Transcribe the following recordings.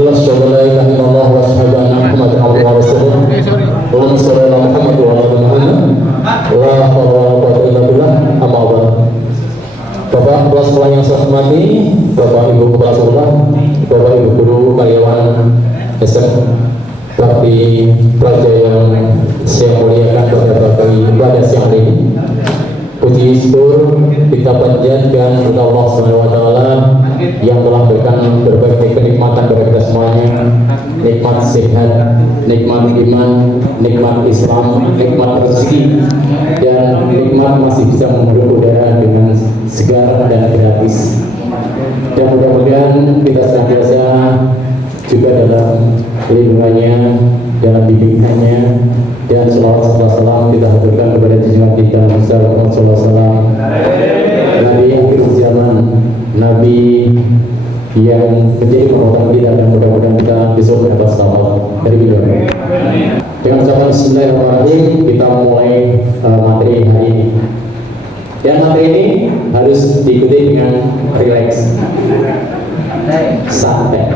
Alhamdulillah, syukur la ilaha illallah wa syahadu anna Muhammadan abduhu wa rasuluh. Allahumma shalli ala Muhammad wa ala ali Muhammad. La haula wa la quwwata illa billah. Amma ba'd. Bapak kelas sekolah yang saya hormati, Bapak Ibu kepala sekolah, Bapak Ibu guru, karyawan SM Bakti Praja yang saya muliakan pada ibadah siang hari ini. Puji syukur kita panjatkan kepada Allah Subhanahu wa taala yang telah memberikan berbagai kenikmatan kepada kita semuanya, nikmat sehat, nikmat iman, nikmat Islam, nikmat rezeki, dan nikmat masih bisa menghirup udara dengan segar dan gratis. Dan mudah-mudahan kita senantiasa juga dalam lindungannya, dalam bimbingannya, dan salawat salam kita haturkan kepada junjungan kita Muhammad sallallahu alaihi wasallam, Nabi akhir zaman, Nabi yang menjadi panutan kita, dan mudah-mudahan kita besok mendapat selamat dari beliau. Dengan ucapan bismillahirrahmanirrahim kita mulai materi hari ini. Dan materi ini harus diikuti dengan relax, santai.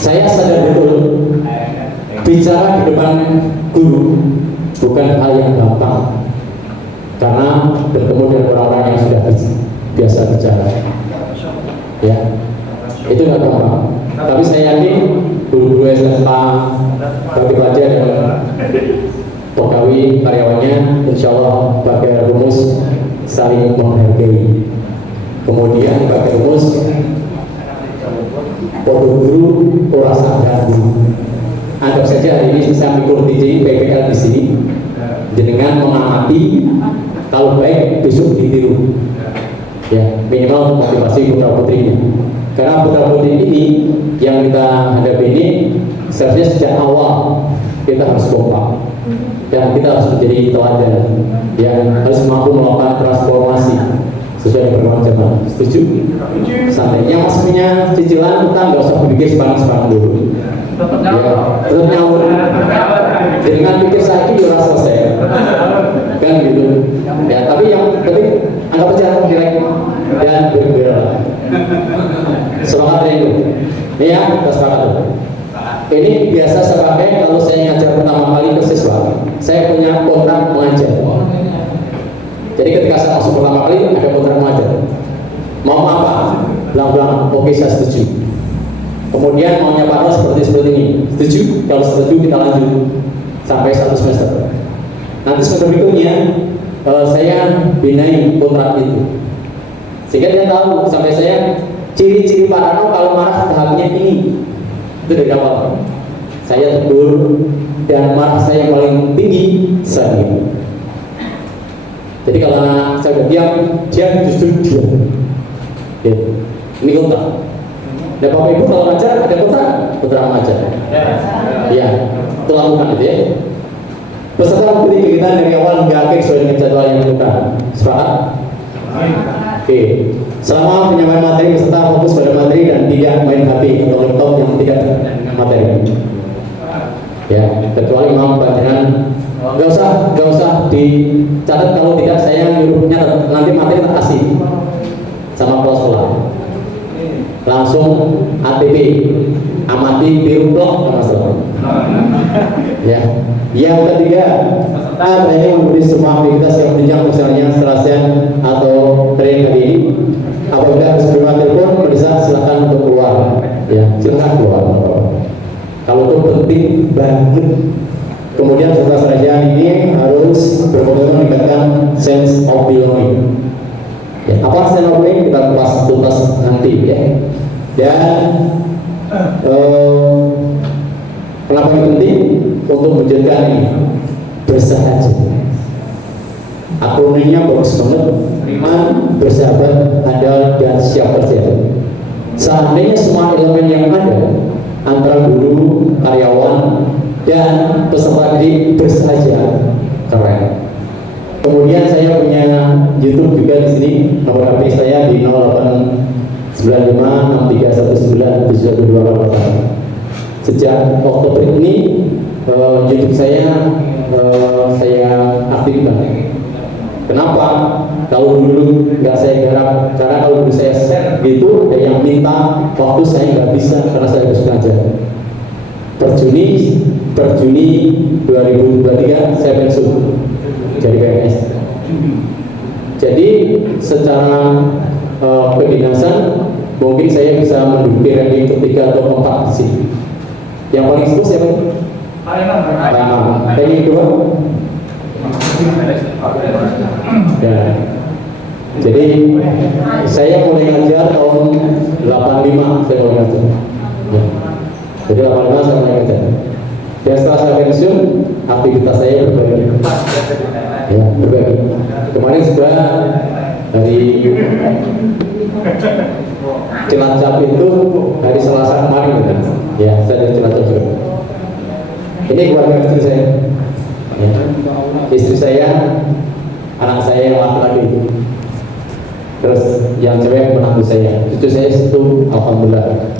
Saya sadar betul bicara di depan guru bukan hal yang gampang, karena bertemu dengan orang-orang yang sudah biasa bicara, ya itu nggak gampang. Tapi saya yakin guru-guru SMA, bagi pelajar dan pegawai karyawannya, insya Allah pakai rumus saling menghargai. Kemudian pakai rumus guru ora sadar. Anggap saja hari ini saya mikul DJ PPL di sini, dengan mengamati, kalau baik besok ditiru, ya minimal motivasi putra putrinya. Karena putra putri ini yang kita hadapi ini seharusnya sejak awal kita harus kompak, dan kita harus menjadi teladan, yang harus mampu melakukan transformasi sesuai dengan zaman. Setuju? Santai. Yang masih punya cicilan utang nggak usah berpikir sekarang dulu. Ya, tetap nyaur. Dengan pikir saya itu rasa selesai, kan gitu. Ya, tapi yang penting anggap aja direct dan bergerak. Semangat itu. Ya, kita sepakat. Ini biasa saya pakai kalau saya ngajar pertama kali ke siswa. Saya punya kontrak mengajar. Jadi ketika saya masuk pertama kali ada kontrak mengajar. Mau apa? Bilang-bilang, oke saya setuju. Kemudian maunya Pak seperti ini, setuju? Kalau setuju kita lanjut sampai 1 semester. Nanti semester berikutnya saya binain kontrak itu, sehingga dia tahu sampai saya ciri-ciri Pak Rano kalau marah tahapnya ini. Itu dari awal. Saya tegur dan marah saya yang paling tinggi saya. Jadi kalau anak saya diam, dia justru diam. Ya. Ini kontrak. Dan Bapak Ibu kalau ngajar ada kontrak ngajar. Iya, itu lakukan gitu ya. Peserta mengikuti kegiatan dari awal hingga akhir sesuai dengan jadwal yang ditentukan. Sepakat? Oke. Selama penyampaian materi, peserta fokus pada materi dan tidak main HP atau laptop yang tidak materi. Ya, kecuali mau pelajaran nggak usah dicatat, kalau tidak saya nyuruhnya nanti materi tak kasih sama kepala sekolah. Langsung ATP, amati tiru blok, masalah. Ya, yang ketiga, ini memberi semua aktivitas yang menunjang misalnya serasian atau training hari ini. Apabila harus terima telepon, bisa silakan untuk keluar. Ya, silakan keluar. Kalau itu penting banget. Kemudian serta serasian ini harus berkomitmen meningkatkan sense of belonging. Ya, apa sense of belonging kita tuntas nanti ya. Dan kenapa ini penting? Untuk menjaga ini bersahaja. Akronimnya bagus banget. Iman, bersahabat, andal, dan siap kerja. Seandainya semua elemen yang ada antara guru, karyawan, dan peserta didik bersahaja, keren. Kemudian saya punya YouTube juga di sini. Nomor HP saya di 089563197288. Sejak Oktober ini YouTube saya aktifkan. Kenapa? Kalau dulu nggak saya garap, karena kalau dulu saya gitu, ada yang minta waktu saya nggak bisa karena saya harus belajar. Per Juni 2023 saya pensiun dari PNS. Jadi secara kedinasan mungkin saya bisa menduduki ranking ketiga atau keempat sih. Yang paling sibuk siapa? Ranking kedua. Ya. Jadi saya mulai ngajar tahun 85 saya mulai ngajar. Ya. Jadi 85 saya mulai ngajar. Dan setelah saya pensiun, aktivitas saya berbagi. Ya, berbagi. Kemarin sudah dari Cilacap itu hari Selasa kemarin kan? Ya, saya dari Cilacap juga. Ini keluarga istri saya. Ya. Istri saya, anak saya yang laki-laki. Terus yang cewek menantu saya. Cucu saya itu alhamdulillah.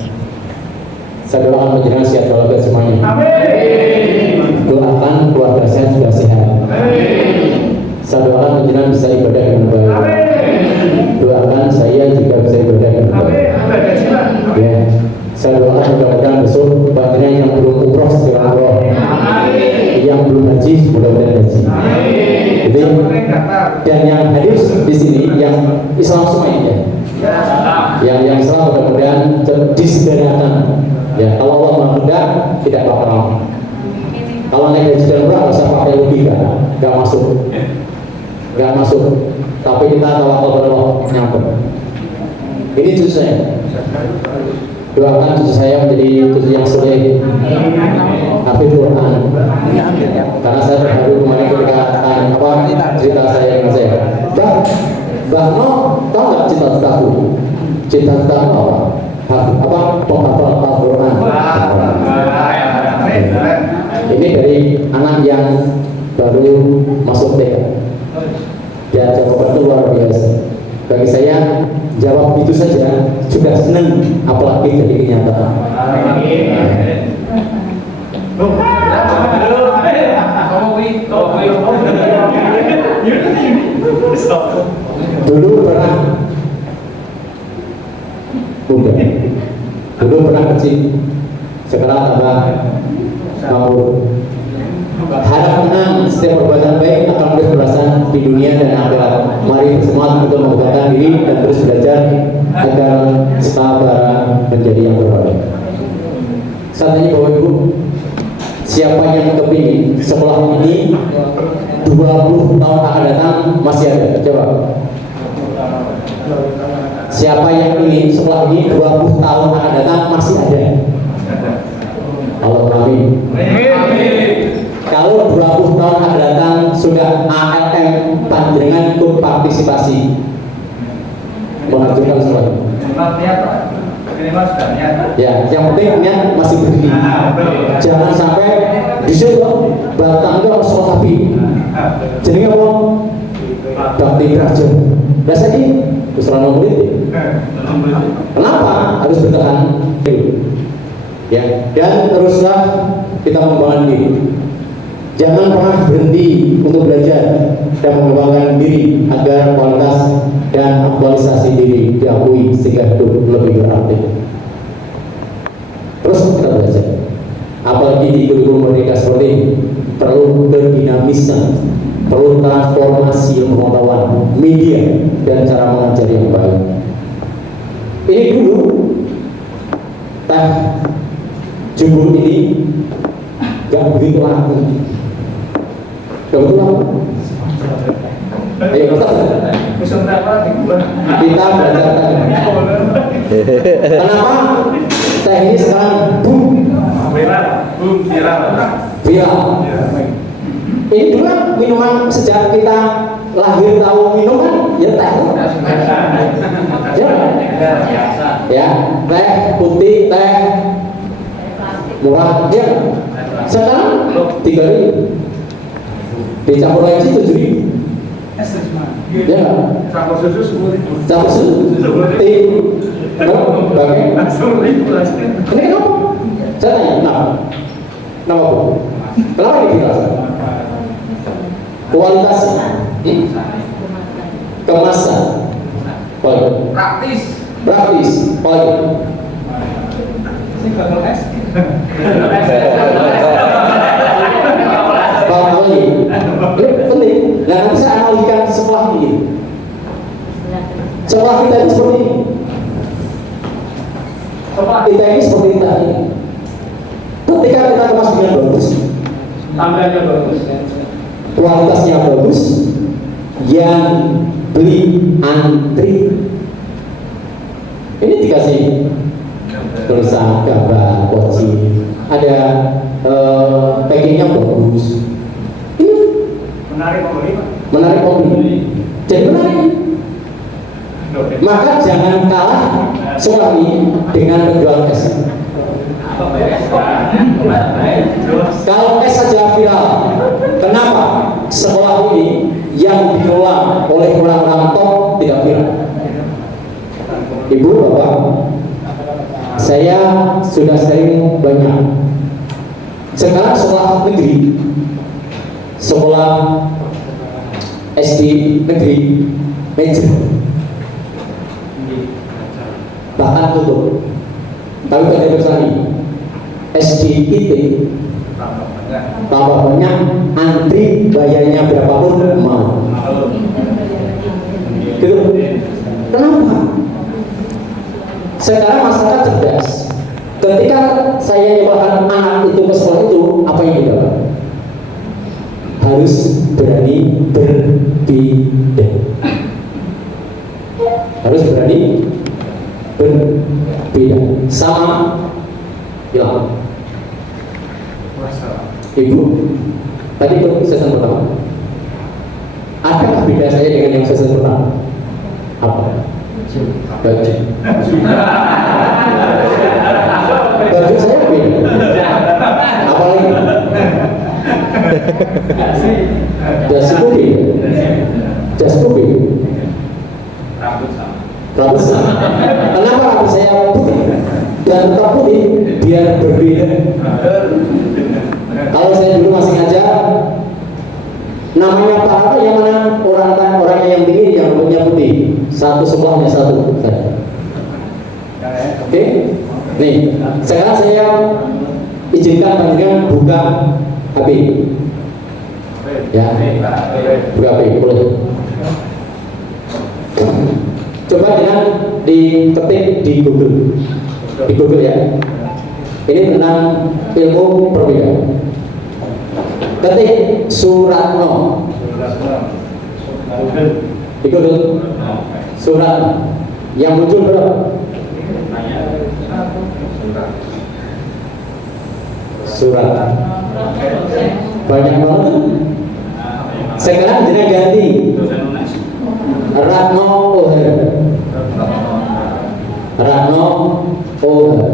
Saya doakan menjenengan sehat walafiat semuanya. Amin. Doakan keluarga saya juga sehat. Amin. Saya doakan menjenengan bisa ibadah dengan baik. Amin. Doakan saya juga bisa ibadah dengan baik. Amin. Ya. Saya doakan mudah-mudahan besok banyak yang belum umroh segera umroh. Yang belum haji mudah-mudahan haji. Jadi dan yang hadir di sini yang Islam semuanya. Yang Islam mudah-mudahan disederhanakan. Ya, kalau Allah menghendaki tidak apa-apa. Kalau naik haji dan umrah nggak usah pakai logika, nggak masuk. Tapi kita tawakal kepada Allah nyampe. Ini cucu saya. Doakan cucu saya menjadi cucu yang soleh, hafidh Quran. Karena saya terharu kemarin ketika cerita saya dengan saya. Mbak No, tahu nggak cita-citaku? Cita-citaku apa? Penghafal Al-Quran. Ini dari anak yang baru masuk TK. Ya, jawaban itu luar biasa. Bagi saya jawab itu saja sudah senang, apalagi jadi kenyataan. Dulu pernah kecil, sekarang tambah ngawur. Harap menang, setiap perbuatan baik akan terus balasan di dunia dan akhirat. Mari semua untuk mengubahkan diri dan terus belajar agar sabar menjadi yang terbaik. Saya tanya Bapak Ibu, siapa yang kepingin sekolah ini 20 tahun akan datang masih ada? Coba. Siapa yang ingin sekolah ini 20 tahun akan datang masih ada? Allah amin. Kalau 20 tahun akan datang sudah ALM panjenengan ikut partisipasi mengajukan sekolah. Ya, yang penting niat masih berdiri. Jangan sampai disuruh batang itu sekolah api. Jadi apa? Bakti kerja. Biasa ini usaha murid. Kenapa harus bertahan? Ya, dan teruslah kita mengembangkan diri. Jangan pernah berhenti untuk belajar dan mengembangkan diri agar kualitas dan aktualisasi diri diakui sehingga hidup lebih berarti. Terus kita belajar. Apalagi di kurikulum merdeka seperti ini, perlu berdinamisme, perlu transformasi ilmu pengetahuan, media dan cara mengajar yang baik. Ini dulu teh jumbo ini gak begitu laku. Kebetulan kita belajar kenapa teh ini sekarang viral. Ini juga minuman sejak kita lahir tahu minuman ya teh. Ya, teh putih, teh murah ya. Sekarang 3.000. Dicampur lagi 7.000. Ya, campur susu 10.000. Campur susu 10.000. Bagaimana? Ini kenapa? Saya tanya, kenapa Bu? Kenapa ini viral? Kualitas. kemasan, praktis, poin. Ini penting. Nah, nanti saya analikan sekolah ini. Sekolah kita ini seperti ini. Sekolah kita ini seperti tadi. Ketika kita kemas dengan bagus, tampilannya bagus, kualitasnya bagus, yang beli antri. Ini dikasih tulisan gambar kunci, ada packingnya bagus. Ini menarik pembeli, Pak. menarik pembeli. Jadi menarik. Maka jangan kalah sekolah ini dengan penjual es. Kalau es saja viral, kenapa sekolah ini yang dikelola oleh orang-orang top tidak viral? Ibu, bapak, saya sudah sering banyak. Sekarang sekolah negeri, sekolah SD negeri, major, bahkan tutup. Tapi pada besar SD IT tambah banyak, antri bayarnya berapapun mau. Gitu. Kenapa? Sekarang masyarakat cerdas. Ketika saya nyekolahkan anak itu ke sekolah itu, apa yang didapat? Harus berani berbeda. Harus berani berbeda. Sama hilang. Ibu, tadi ikut season pertama. Adakah beda saya dengan yang season pertama? Apa? Baju. Baju saya beda. Apa lagi? Jas itu beda. Jas itu beda. Rambut sama. Kenapa rambut saya putih dan tetap putih? Biar berbeda. Kalau saya dulu masih ngajar, namanya Pak apa yang mana orangnya yang tinggi, yang rambutnya putih. Satu sekolahnya satu. Oke? Nih, sekarang saya izinkan panjenengan buka HP. Ya, buka HP boleh. Coba dengan diketik di Google ya. Ini tentang ilmu perbedaan. Ketik Suratno. Di Google. Suratno. Yang muncul berapa? Surat. Banyak banget. Sekarang jadi ganti. Ratno Ohar. Ratno Ohar.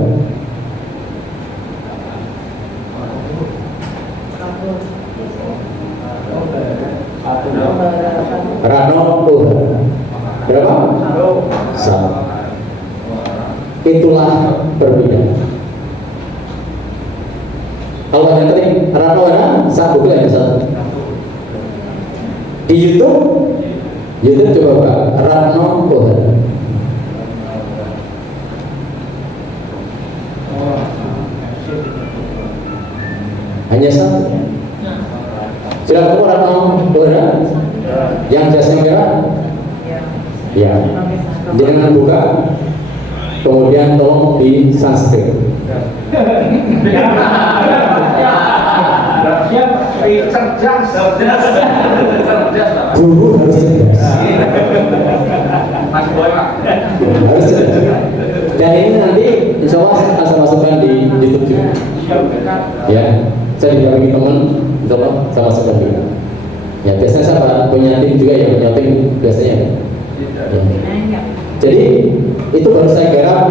Ratno Ohar. Berapa? Satu. Itulah perbedaan. Kalau ada tadi Ratno Ohar, satu bulan satu. Di YouTube coba buka Ratno Ohar. Hanya satu. Sudah ketemu Ratno Ohar? Yang jasnya merah? Ya. Jangan buka. Kemudian tolong di subscribe. Guru harus cerdas. Harus cerdas. Dan ini nanti insya Allah akan saya masukkan di YouTube juga. Ya, saya didampingi teman, insya Allah saya masukkan juga. Ya, biasanya saya punya tim juga yang punya tim biasanya. Ya. Jadi itu baru saya garap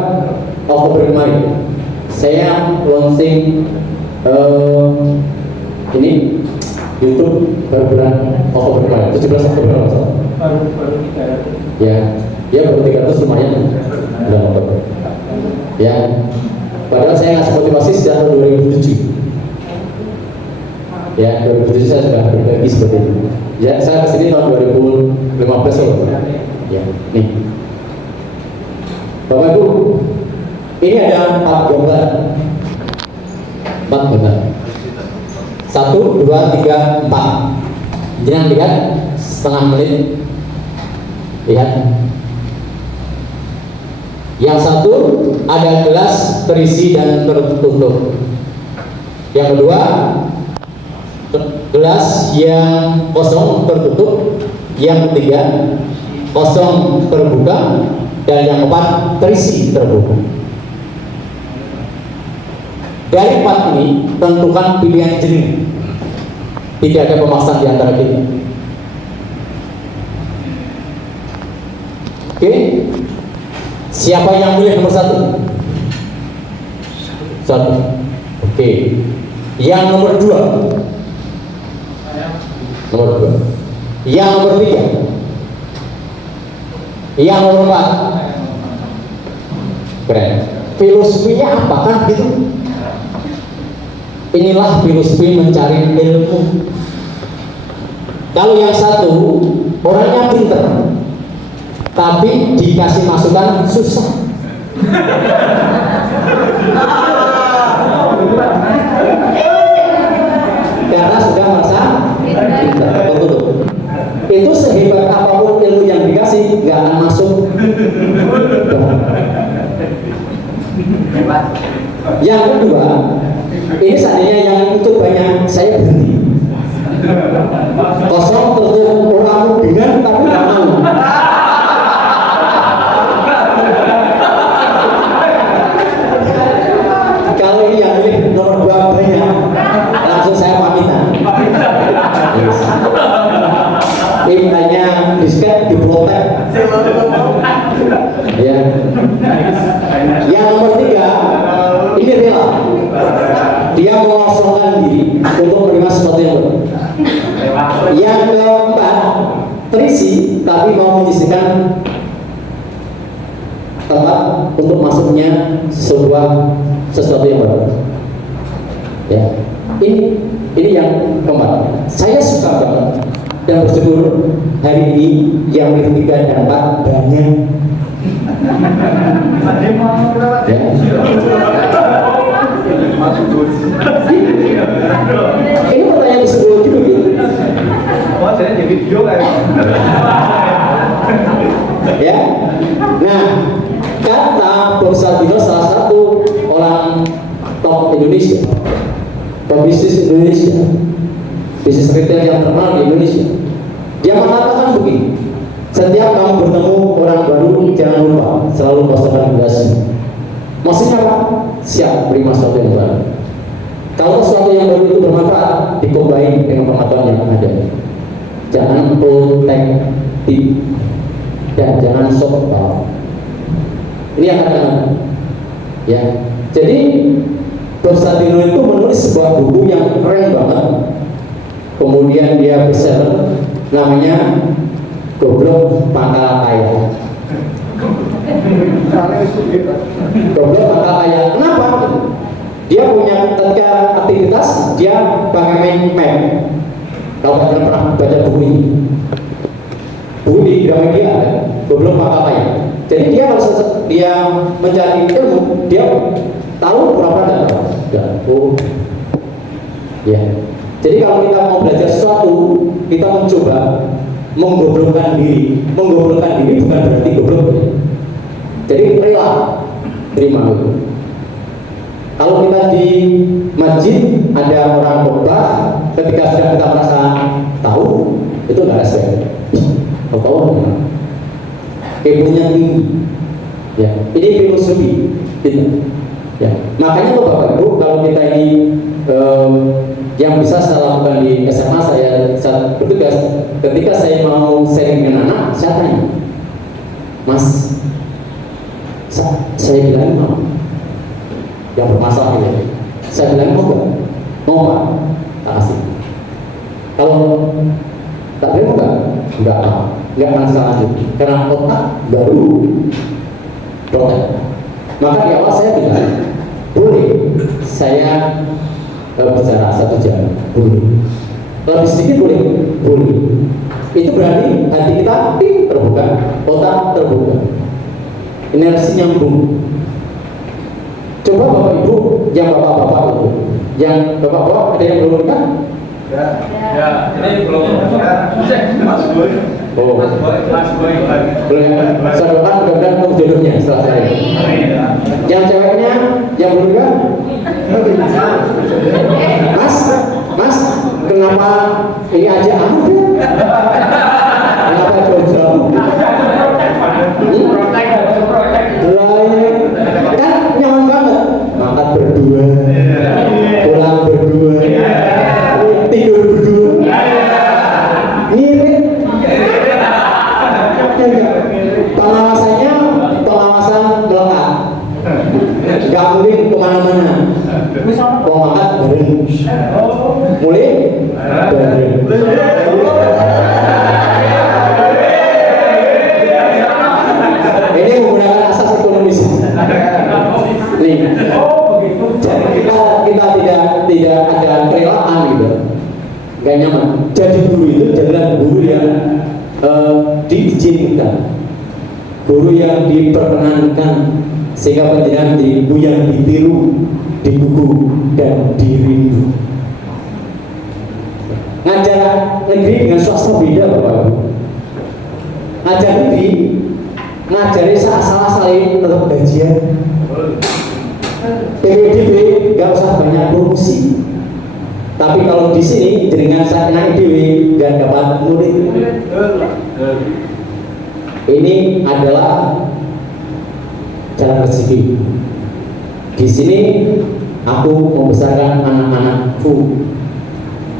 Oktober kemarin. Saya launching ini YouTube baru bulan Oktober kemarin, 17 Oktober masalah. Baru 300. Ya baru 300 lumayan bulan Oktober. Ya, padahal saya ngasih motivasi sejak tahun 2007. Ya, 2007 saya sudah berbagi seperti itu. Ya, saya kesini tahun 2015 loh. Ya, nih. Bapak Ibu, ini ada 4 gambar. 4 gambar. 1, 2, 3, 4. Jangan lihat setengah menit. Lihat. Yang satu ada gelas terisi dan tertutup. Yang kedua gelas yang kosong tertutup. Yang ketiga kosong terbuka. Dan yang keempat terisi terbuka. Dari 4 ini tentukan pilihan jernih. Tidak ada pemaksaan di antara kita. Oke, siapa yang milih nomor 1? 1. Oke, yang nomor 2? Nomor 2. Yang nomor 3? Yang nomor 4? Keren. Filosofinya apa kan gitu? Inilah filosofi mencari ilmu. Kalau yang satu orangnya pinter, tapi dikasih masukan susah. Karena sudah merasa pinter. Betul. Itu sehebat apapun ilmu yang dikasih nggak akan masuk. Yang kedua, ini seandainya yang itu banyak, saya berhenti. Kosong tertutup orang dengan tapi nggak mau. Kalau ini yang milih nomor 2 banyak, langsung saya pamitan. Ini hanya disket diprotek. Ya. Yang nomor 3 ini rela. Dia mengosongkan diri untuk menerima sesuatu yang baru. Yang keempat terisi tapi mau menyisihkan tempat untuk masuknya sesuatu yang baru. Ya, ini yang keempat. Saya suka banget dan bersyukur hari ini yang milih 3 dan 4 banyak. Ya. Ini pertanyaan psikologi begitu. Oh, saya jadi video kayak. Ya. Nah, kata Bob Sadino salah satu orang top Indonesia, pebisnis Indonesia, bisnis retail yang terkenal di Indonesia. Dia mengatakan begini, setiap kamu bertemu orang baru, jangan lupa selalu kosongkan gelasnya. Maksudnya apa? Siap terima sesuatu yang baru. Kalau sesuatu yang baru itu bermanfaat, dicobain dengan pengetahuan yang ada. Jangan protektif dan jangan sok tahu. Ini yang kadang-kadang. Ya. Jadi Bob Sadino itu menulis sebuah buku yang keren banget. Kemudian dia bestseller, namanya Goblok Pangkal Kaya. Goblok Pangkal Kaya. Kenapa? Dia punya ketika aktivitas dia pakai main map. Kalau kalian pernah baca buku ini, buku di Gramedia, Goblok Pangkal Kaya. Jadi dia harus dia mencari ilmu, dia tahu berapa data. Ya. Jadi kalau kita mau belajar sesuatu, kita mencoba menggoblokkan diri. Menggoblokkan diri bukan berarti goblok. Jadi rela terima itu. Kalau kita di masjid ada orang khotbah, ketika sudah kita merasa tahu, itu nggak respect. Tahu kepunya tinggi. Ya, ini filosofi kita. Ya, makanya tuh Bapak Ibu, kalau kita ini yang bisa saya lakukan di SMA saya saat bertugas, ketika saya mau sharing dengan anak, saya tanya, Mas, saya bilang mau yang bermasalah ya, saya bilang mau nggak? Mau Pak, tak kasih. Kalau tak boleh nggak akan saya lanjut, karena otak baru protek. Maka di awal saya bilang, boleh saya bicara 1 jam, boleh. Lebih sedikit boleh? Boleh. Itu berarti hati kita terbuka, otak terbuka, inersi nyambung. Coba Bapak Ibu, yang bapak-bapak itu, yang bapak-bapak ada yang belum nikah? Ya, ini belum. Mas Boy. Oh, Mas Boy. belum. Saya doakan mudah-mudahan untuk jodohnya setelah saya. Yang ceweknya yang belum nikah? Mas, kenapa ini aja ada? Kenapa jauh-jauh? Kan nyaman banget. Makan berdua, pulang berdua, tidur berdua. Mirip. Pengawasannya pengawasan melekat. Gak mungkin kemana-mana. Mau makan bareng. Mulai bareng. Ini menggunakan asas ekonomis. Nih, jadi kita tidak ada kerelaan gitu, nggak nyaman. Jadi guru itu jangan guru yang diizinkan, guru yang diperkenankan, sehingga penjenengan yang ditiru, digugu dan dirindu. Ngajar negeri dengan swasta beda Bapak Ibu. Ngajar negeri ngajari asal-asalin tetap gajian. PPDB nggak usah banyak promosi. Tapi kalau di sini dengan saya naik dewi dan dapat murid. Ini adalah jalan rezeki. Di sini aku membesarkan anak-anakku.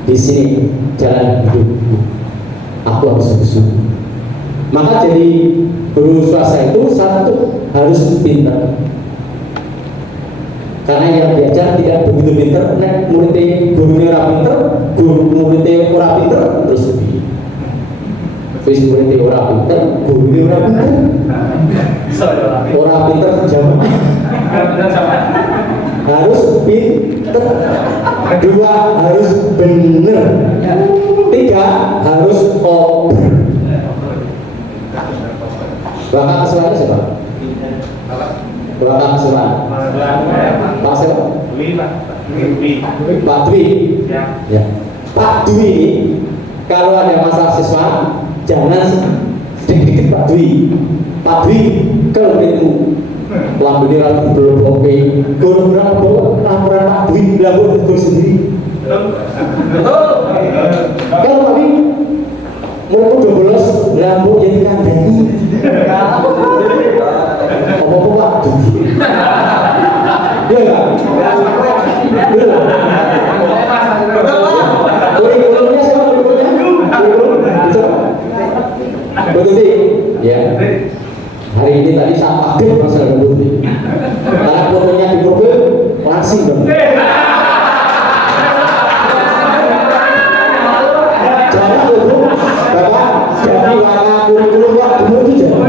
Di sini jalan hidup. Aku harus bersungguh. Maka jadi guru swasta itu satu harus pintar. Karena yang belajar tidak begitu pintar, nek muridnya gurunya ora pinter, muridnya ora pinter, terus lebih. Wis muridnya ora pinter, gurunya ora pinter. Ora pinter jamaah. Harus pinter. Dua harus bener. Tiga harus oper. Bapak kesukaan siapa? Bapak kesukaan? Pak siapa? Pak Dwi. Ya. Pak Dwi ini kalau ada masalah siswa jangan sedikit-sedikit Pak Dwi. Pak Dwi kalau ketemu lambungnya rapi belum oke, guru berapa laporan Pak Dwi laporan itu sendiri. Kalau Pak Dwi muridku udah bolos lambung jadi kandani. Apa-apa Pak Dwi? Iya nggak? Kurikulumnya siapa kurikulumnya? Betul sih? Ya. Hari ini tadi saat aktif masalah betul. Karena fotonya di profil langsing dong. Jangan dulu, Bapak jadi warna kurikulum waktu itu jangan.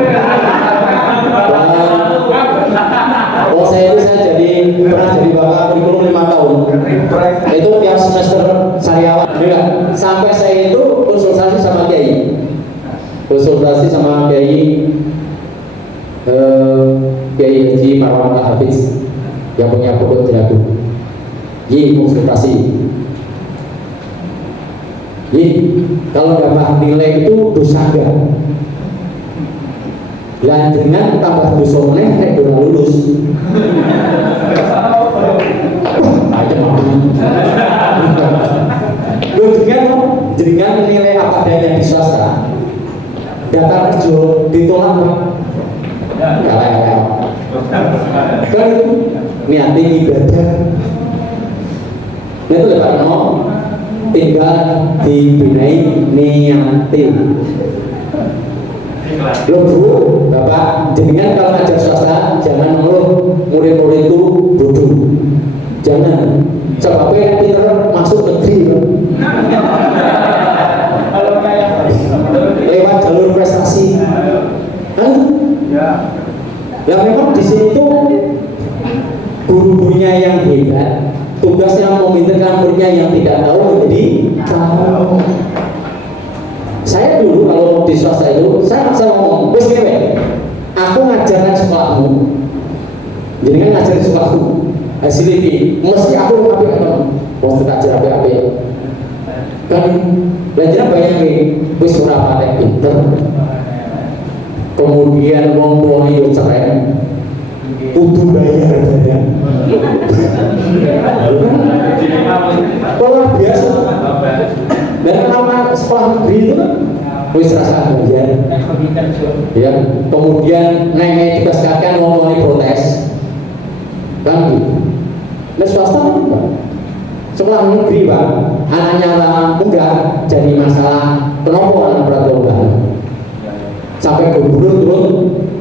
Oh saya jadi pernah jadi bapak kurikulum 5 tahun. Itu tiap semester sariawan. Sampai saya itu konsultasi sama Kiai. Kiai Haji Marwan Hafiz yang punya pokok jago. Konsultasi. Kalau dapat nilai itu dosa enggak? Dan dengan tambah dosa meneh nek ora lulus. Aja mampu. Dengan nilai apa adanya di swasta, data kerja ditolak kan niatnya ibadah itu lebar no tinggal dibinai niati lo bu bapak jenengan kalau ngajar swasta jangan mengeluh murid-murid itu bodoh, jangan sebabnya pinter masuk negeri lewat jalur prestasi kan ya memang di sini tuh guru-gurunya yang hebat tugasnya meminterkan muridnya yang tidak tahu menjadi Tahu. Saya dulu kalau di swasta itu, saya ngomong, wes gini, aku ngajarin sekolahmu, jadi kan ngajarin sekolahku, hasil ini, mesti aku apa mau kita ajar apa kan, belajar bayangin, wes berapa lek pinter, kemudian wong tuane yo cerai, kudu bayar ya. Luar biasa. Dan kenapa sekolah negeri itu kan wis rasa bayar. Ya, kemudian naik juga sekarang ngomongin protes. Kan gitu. Nah swasta kan enggak. Sekolah negeri Pak, anaknya enggak jadi masalah kenapa anak berat sampai gubernur turun,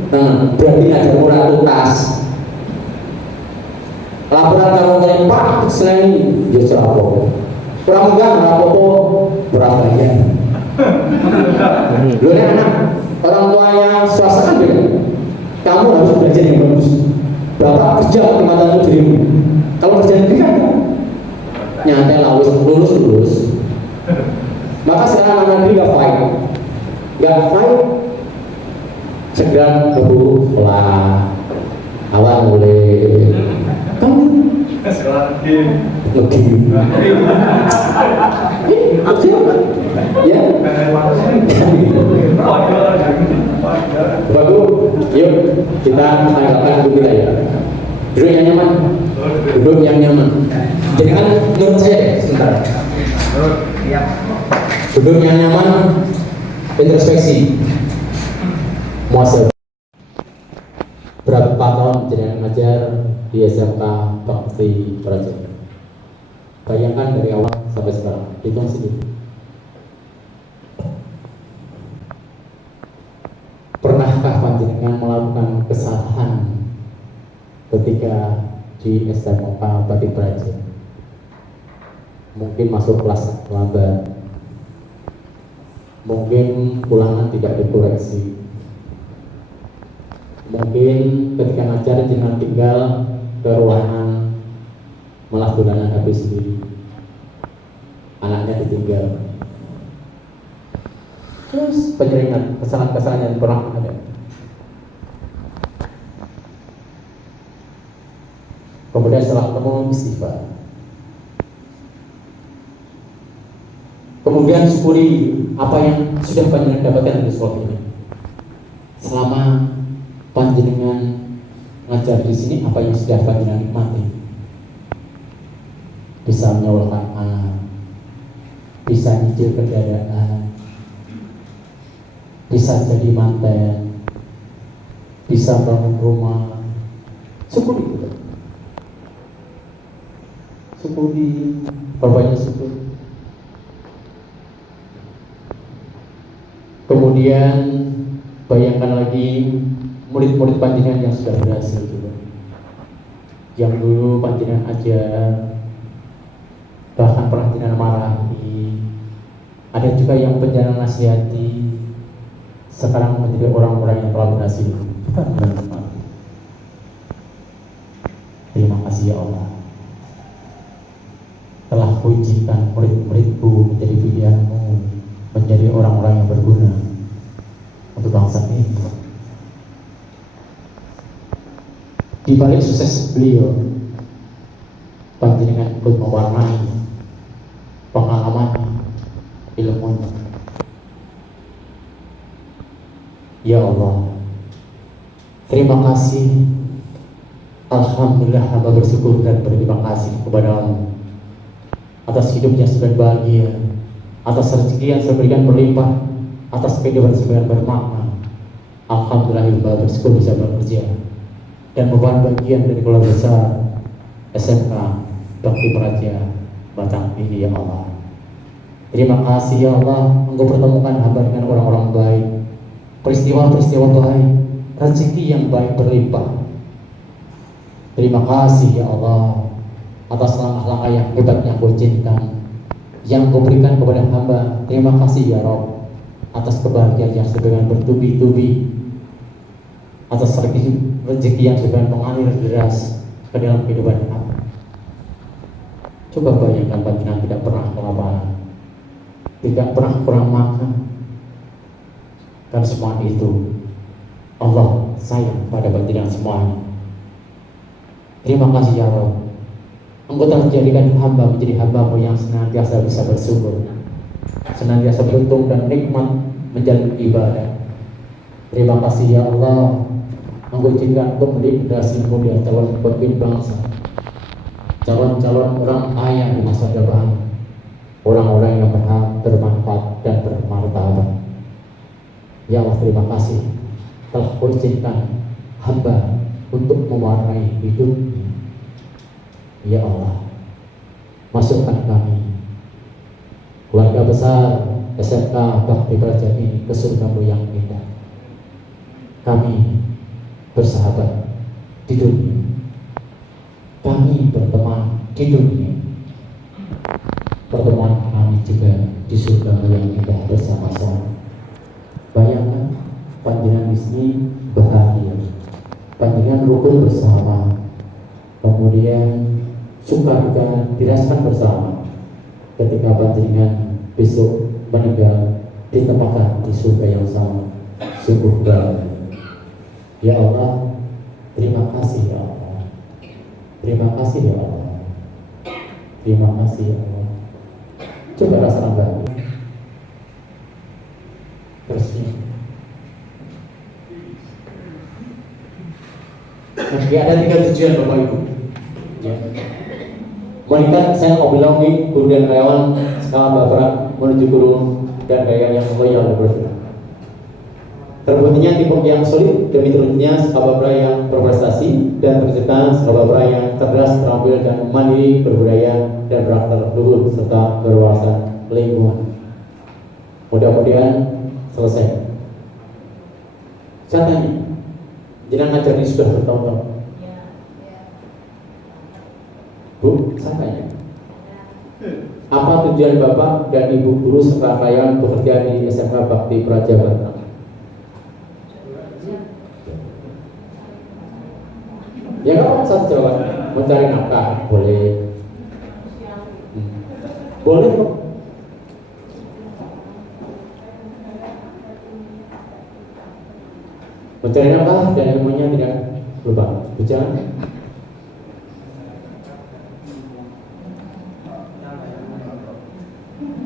nah berarti ngajar murah tuntas. Laporan kamu Pak selain justru apa? Kurang enggak apa-apa berapa ya? Lu nih anak orang tuanya swasta kan beda. Kamu harus belajar yang bagus. Bapak kerja di mata dirimu. Kalau kerja negeri kan nyantai lah, lulus. Maka sekarang anak negeri gak fight, segera berburu sekolah awal mulai kan sekolah di negeri ya bagus. Yuk kita tanggapan dulu kita ya, duduk yang nyaman, jadi kan menurut saya sebentar duduk yang nyaman, introspeksi muasabah. Berapa tahun jenengan ngajar di SMK Bakti Praja? Bayangkan dari awal sampai sekarang, hitung sendiri. Pernahkah panjenengan melakukan kesalahan ketika di SMK Bakti Praja? Mungkin masuk kelas lambat, mungkin ulangan tidak dikoreksi, mungkin ketika ngajar jangan tinggal ke ruangan malah bulanan habis sendiri, anaknya ditinggal. Terus penyeringan kesalahan-kesalahan yang pernah ada. Kemudian setelah ketemu istighfar. Kemudian syukuri apa yang sudah panjenengan dapatkan dari sekolah ini. Selama panjenengan ngajar di sini, apa yang sudah panjenengan nikmati? Bisa menyolokkan anak, bisa nyicil kendaraan, bisa jadi manten, bisa bangun rumah. Syukuri itu. Syukuri, perbanyak syukur. Kemudian bayangkan lagi murid-murid panjenengan yang sudah berhasil juga, yang dulu panjenengan ajar, bahkan pernah panjenengan marahi, ada juga yang panjenengan nasihati, sekarang menjadi orang-orang yang telah berhasil. Kita menikmati. Terima kasih ya Allah, telah pujikan murid-muridku menjadi pilihanmu, menjadi orang-orang yang berguna untuk bangsa ini. Di balik sukses beliau, panjenengan ikut mewarnai pengalaman ilmunya. Ya Allah, terima kasih. Alhamdulillah, hamba bersyukur dan berterima kasih kepadamu atas hidup yang sudah bahagia, atas rezeki yang sudah berikan berlimpah, atas kehidupan yang bermakna. Alhamdulillah, hamba bersyukur bisa bekerja dan merupakan bagian dari keluarga besar SMK Bakti Praja Batang ini. Ya Allah, terima kasih ya Allah, Engkau pertemukan hamba dengan orang-orang baik, peristiwa-peristiwa baik, rezeki yang baik berlimpah. Terima kasih ya Allah atas langkah-langkah yang hebat yang Kau izinkan, yang Kau berikan kepada hamba. Terima kasih ya Rabb atas kebahagiaan yang sedang bertubi-tubi, atas rezeki yang sedang mengalir deras ke dalam kehidupan hamba. Coba bayangkan panjenengan tidak pernah kelaparan, tidak pernah kurang makan. Dan semua itu Allah sayang pada panjenengan semuanya. Terima kasih ya Allah. Engkau telah menjadikan hamba menjadi hamba-Mu yang senantiasa bisa bersyukur, senantiasa beruntung dan nikmat menjalani ibadah. Terima kasih ya Allah. Engkau jadikan untuk mendidik generasi muda, calon pemimpin bangsa, calon-calon orang kaya di masa depan, orang-orang yang bermanfaat dan bermartabat. Ya Allah, terima kasih telah Kau izinkan hamba untuk mewarnai hidupnya. Ya Allah, masukkan kami, keluarga besar SMK Bakti Praja ini ke surga-Mu yang indah. Kami bersahabat di dunia, kami berteman di dunia, pertemuan kami juga di surga yang indah bersama-sama. Bayangkan panjenengan di sini bahagia, panjenengan rukun bersama, kemudian suka duka dirasakan bersama. Ketika panjenengan besok meninggal ditempatkan di surga yang sama, sungguh bahagia. Ya Allah, terima kasih ya Allah, terima kasih ya Allah, terima kasih ya Allah. Coba rasakan bahagia. Terusnya ada 3 tujuan Bapak Ibu ya. Wanita saya mau bilang nih, guru dan karyawan skala Bapak menuju guru dan karyawan yang loyal dan bersyukur. Terbuktinya tim yang solid demi terwujudnya skala Bapak yang berprestasi dan tercipta skala Bapak yang cerdas, terampil dan mandiri, berbudaya dan berakhlak luhur serta berwawasan lingkungan. Mudah-mudahan selesai. Saya tanya, jenengan ngajar ini sudah bertahun-tahun? Bu, saya tanya, apa tujuan Bapak dan Ibu guru serta karyawan bekerja di SMK Bakti Praja Batam? Ya kalau saya jawab, mencari nafkah boleh, boleh kok. Mencari nafkah dan ilmunya tidak lupa bicara.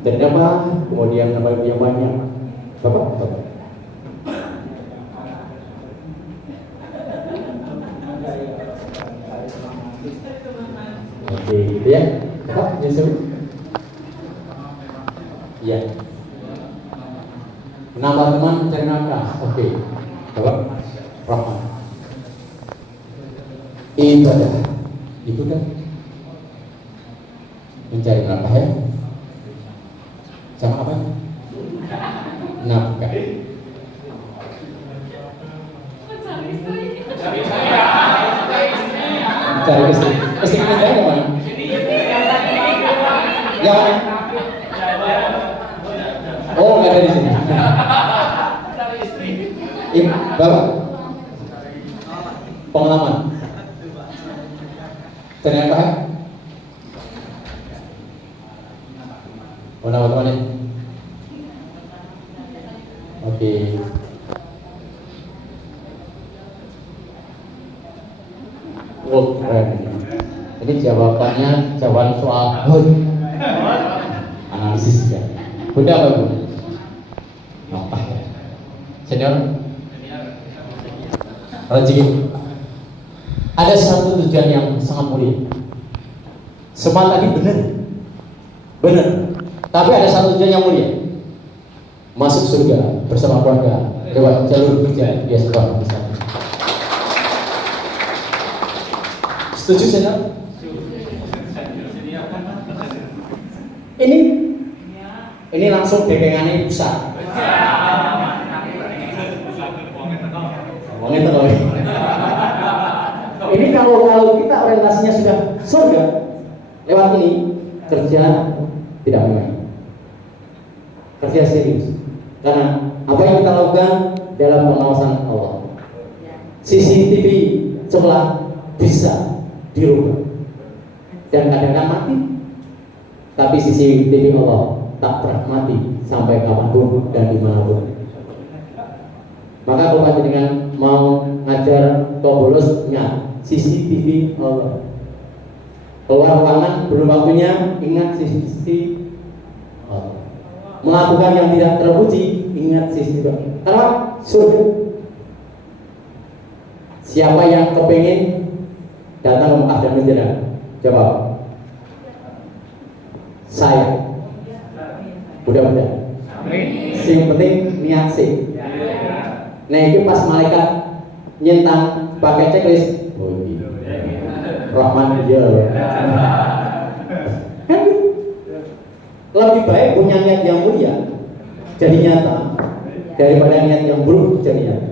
Dan apa? Kemudian nama yang banyak. Bapak. Oke, gitu ya. Bapak, Yusuf. Iya. Menambah teman mencari nafkah. Oke. Bapak, Rahman. Ibadah itu kan mencari nafkah ya. Sama apa? Nafkah. Mencari istri. Istri kita yang mana? Yang mana? Oh, nggak ada di sini. Bapak, pengalaman. Ternyata mana teman-teman? Oke. Oh, keren. Ini jawabannya jawaban soal analisis ya. Udah apa Bu? Apa ya? Senior? Rezeki. Ada satu tujuan yang sangat mulia. Semua tadi benar. Tapi ada satu tujuan yang mulia. Masuk surga bersama keluarga lewat jalur kerja dia sebab bisa. Setuju saya? Ini langsung dekengannya pusat. Ini kalau kita orientasinya sudah surga, lewat ini kerja tidak main, kerja serius. Karena apa yang kita lakukan dalam pengawasan Allah. CCTV celah bisa dirubah dan kadang-kadang mati, tapi CCTV Allah tak pernah mati sampai kapanpun dan dimanapun. Maka kalau panjenengan mau ngajar bolos, ingat CCTV Allah. Keluar ruangan belum waktunya, ingat CCTV Allah. Melakukan yang tidak terpuji, ingat CCTV Allah. Karena surga. Siapa yang kepingin datang ke Mekah dan Madinah? Jawab. Saya. Mudah-mudahan. Yang penting niat sih. Nah itu pas malaikat nyentang pakai checklist. Oh iya. Rahman iya. Kan lebih baik punya niat yang mulia jadi nyata daripada niat yang buruk jadi nyata.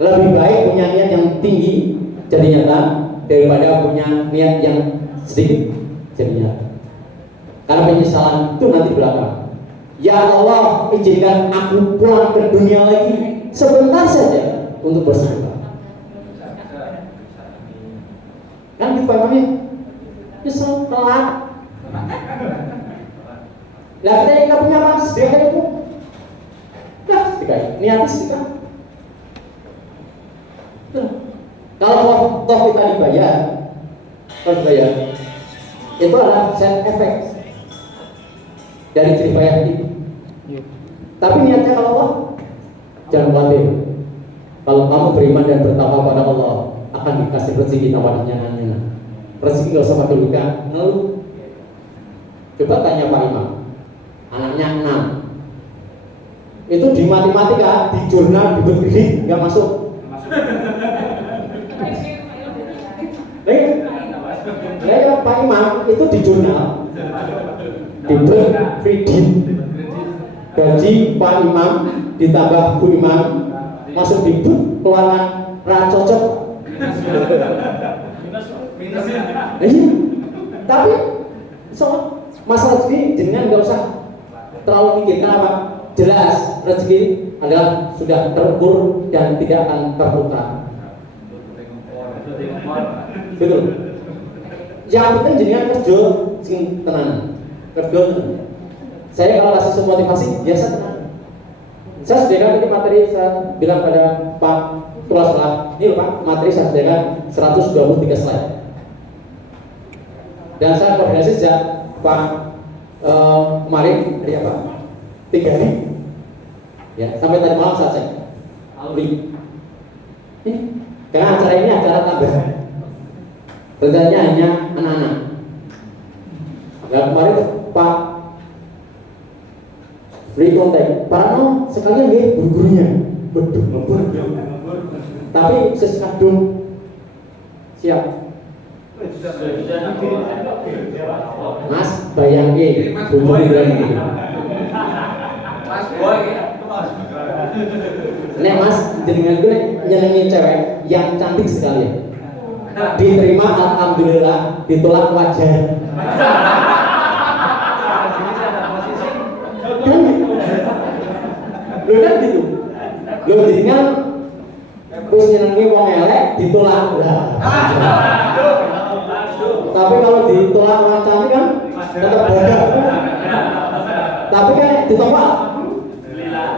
Lebih baik punya niat yang tinggi jadi nyata daripada punya niat yang sedikit jadi nyata. Karena penyesalan itu nanti belakang. Ya Allah, izinkan aku pulang ke dunia lagi sebentar saja untuk bersedekah. Kan gitu Pak Mami? Nyesel telat. Lah kita yang nggak punya apa? Sedekah itu. Nah, sedekah. Niatnya sedekah. Kalau toh kita dibayar, itu adalah set efek dari jerih payah itu. Tapi niatnya kalau Allah, jangan khawatir. Kalau kamu beriman dan bertakwa pada Allah, akan dikasih rezeki tawarnya nanya. Rezeki nggak usah pakai luka, ngeluh. Coba tanya Pak Imam, anaknya 6. Itu di matematika, di jurnal, di bergiri nggak masuk. Ya Pak Imam itu di jurnal, di kredit, gaji Pak Imam ditambah Bu Imam masuk di keuangan ra cocok. Tapi masalah rezeki jenengan nggak usah terlalu mikir. Kenapa? Jelas rezeki adalah sudah terukur dan tidak akan tertukar. Betul. Yang penting jenengan kerja sing tenan. Kerja. Saya kalau kasih motivasi biasa tenan. Saya sediakan ini materi, saya bilang pada Pak Kepala Sekolah, ini loh Pak, materi saya sediakan 123 slide. Dan saya koordinasi sejak Pak kemarin hari apa? 3 hari. Ya, sampai tadi malam saya cek. Karena acara ini acara tambahan. Kerjanya hanya anak-anak. Ya kemarin Pak free contact, Parno sekalian ya guru-gurunya. Betul, ngebur. Tapi sesekadung siap. Mas bayangin, bujur berani. Mas Boy, Nek Mas jenengan gue nyenengin cewek yang cantik sekali. Diterima alhamdulillah, ditolak wajar. Lo kan gitu. Lo jadinya terus nyenengi wong elek ditolak. Tapi kalau ditolak orang cantik kan tetap bodoh. Tapi kan ditolak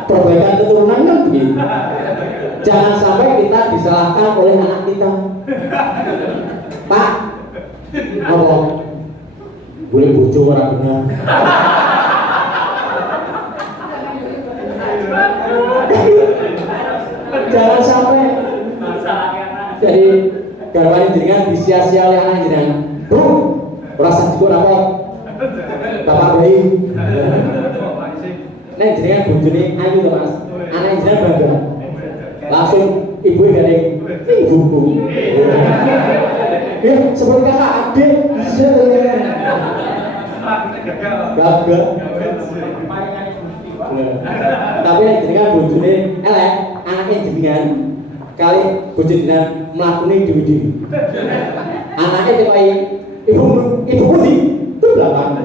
perbaikan keturunan kan begitu. Jangan sampai kita disalahkan oleh anak kita. Pak, apa? Boleh bojo orang benar. Jangan sampai jadi garwane jenengan disia-sia oleh anak jenengan. Bro, rasa juga apa? Bapak bayi. Nek jenengan bojone ayu to Mas. Anak jenengan bangga. Langsung ibu gandeng ibuku. Ya, seperti kakak adik. Gagal. Tapi nek jenengan bojone elek, anaknya jenengan kali bojo jenengan mlakune dewi-dewi. Anaknya dipai ibu putih itu belakang.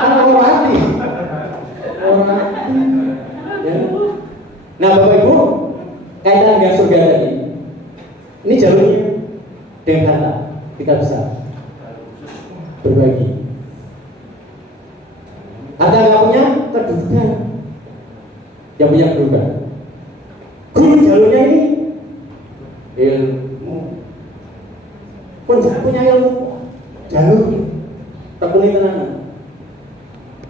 Kan orang mati. Orang. Ya. Nah, Bapak Ibu, kaitan dengan surga tadi. Ini jalurnya dengan harta. Kita bisa berbagi. yang punya guru kan. Guru jalurnya ini ilmu. Pun punya ilmu jalur tekuni tenaga.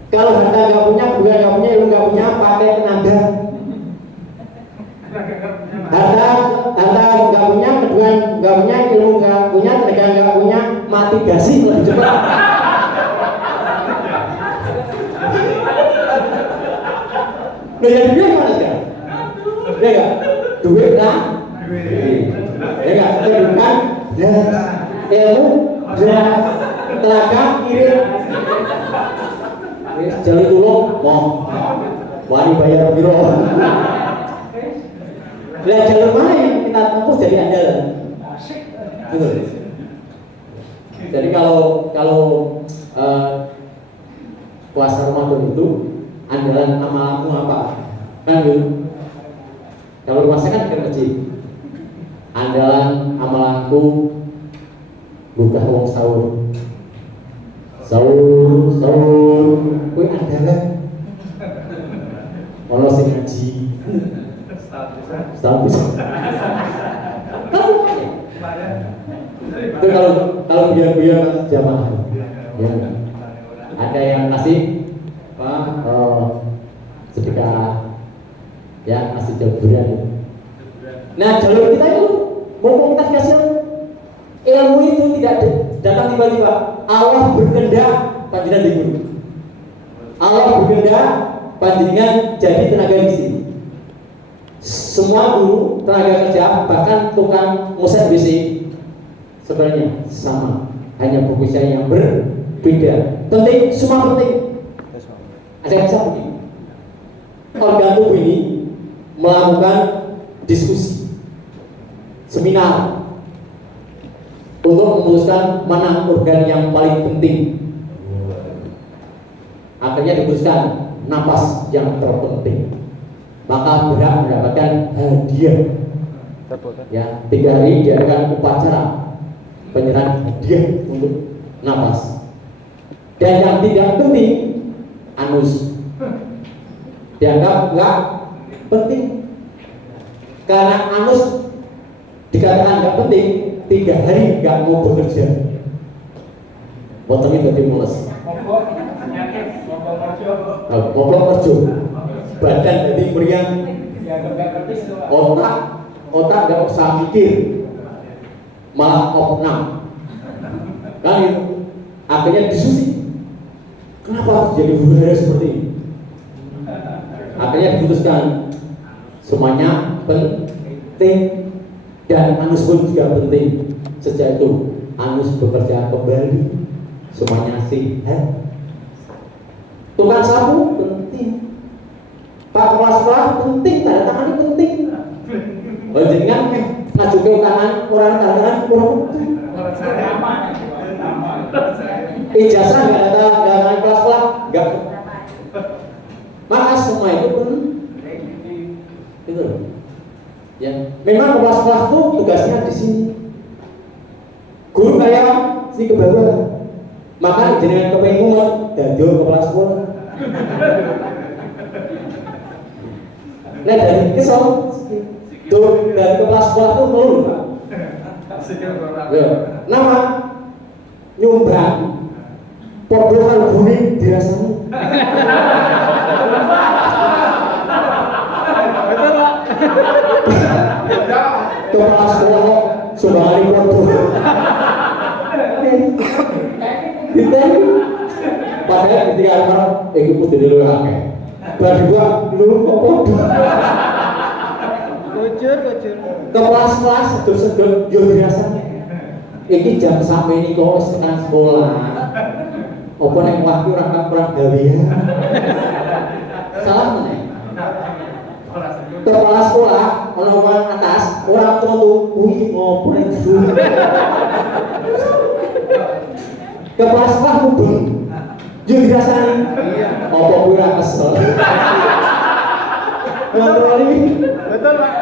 Kalau harta nggak punya, juga nggak punya, ilmu nggak punya, pakai tenaga. Harta nggak punya, kedua nggak punya, ilmu nggak punya, tenaga nggak punya, mati gasi lebih cepat. Loh yang duit mana sekarang? Ya nggak? Duit kan? Ya nggak? Kedudukan? Ya. Ilmu? Ya. Tenaga? Kirim? Jalur tulung? Mau? Wani bayar biro. Lihat jalur mana yang kita tempuh jadi andalan? Gitu. Jadi kalau puasa Ramadan itu andalan amalmu apa? Kan gitu. Kalau puasa kan ke masjid. Andalan amalanku buka wong sahur. Sahur. Kuwi andalan. Ono sing ngaji. Status. Itu kalau biar jamaah. Ya. Ada yang kasih sedekah, ya kasih jaburan. Nah jalur kita itu, mumpung kita dikasih ilmu itu tidak datang tiba-tiba. Allah berkehendak panjenengan di gunung. Allah berkehendak panjenengan jadi tenaga di sini. Semua guru, tenaga kerja, bahkan tukang musik WC sebenarnya sama, hanya fokusnya yang berbeda. Penting, semua penting. Ada bisa begini. Organ tubuh ini melakukan diskusi, seminar untuk memutuskan mana organ yang paling penting. Akhirnya diputuskan napas yang terpenting. Maka berhak mendapatkan hadiah. Ya, 3 hari diadakan upacara penyerahan hadiah untuk napas. Dan yang tidak penting, anus dianggap nggak penting. Karena anus dikatakan nggak penting, 3 hari nggak mau bekerja. Potongnya jadi mules. Ngobrol kerja. Badan jadi meriang. Otak nggak usah mikir, malah opnam. Kan itu. Akhirnya diskusi. Kenapa harus jadi budaya seperti ini? Akhirnya diputuskan semuanya penting dan anus pun juga penting. Sejak itu anus bekerja kembali, semuanya sehat. Tukang sapu penting, Pak kepala sekolah penting, tanda tangan penting. Jenengan ngajuke tangan orang tanda tangan kurang penting. Ijazah nggak ada kepala sekolah nggak. Maka semua itu penting. Itu, ya. Memang kepala sekolah itu tugasnya di sini. Guru kayak si ke bawah. Maka jenengan kepengen ngumet dan kepala sekolah. Nah dari kesel tuh dari kepala sekolah tuh ngeluh Pak. Ya, nama nyumbang podo karo bune dirasani. Betul Pak. Kepala sekolah sumbangane podo. Ditanya padahal ketika orang itu putih dulu akeh. Berdua dulu kok podo. Kocur. Kelas sedot-sedot yo dirasani. Iki jam sampe ini kok setengah sekolah. Apa nek waktu ora kurang gawean. Salah meneh. Kepala sekolah ana orang atas, orang tutu, kuwi ngopo nek dulu. Kepala sekolah mudeng. Yo dirasani. Apa kuwi ora kesel. Kontroli. Betul Pak.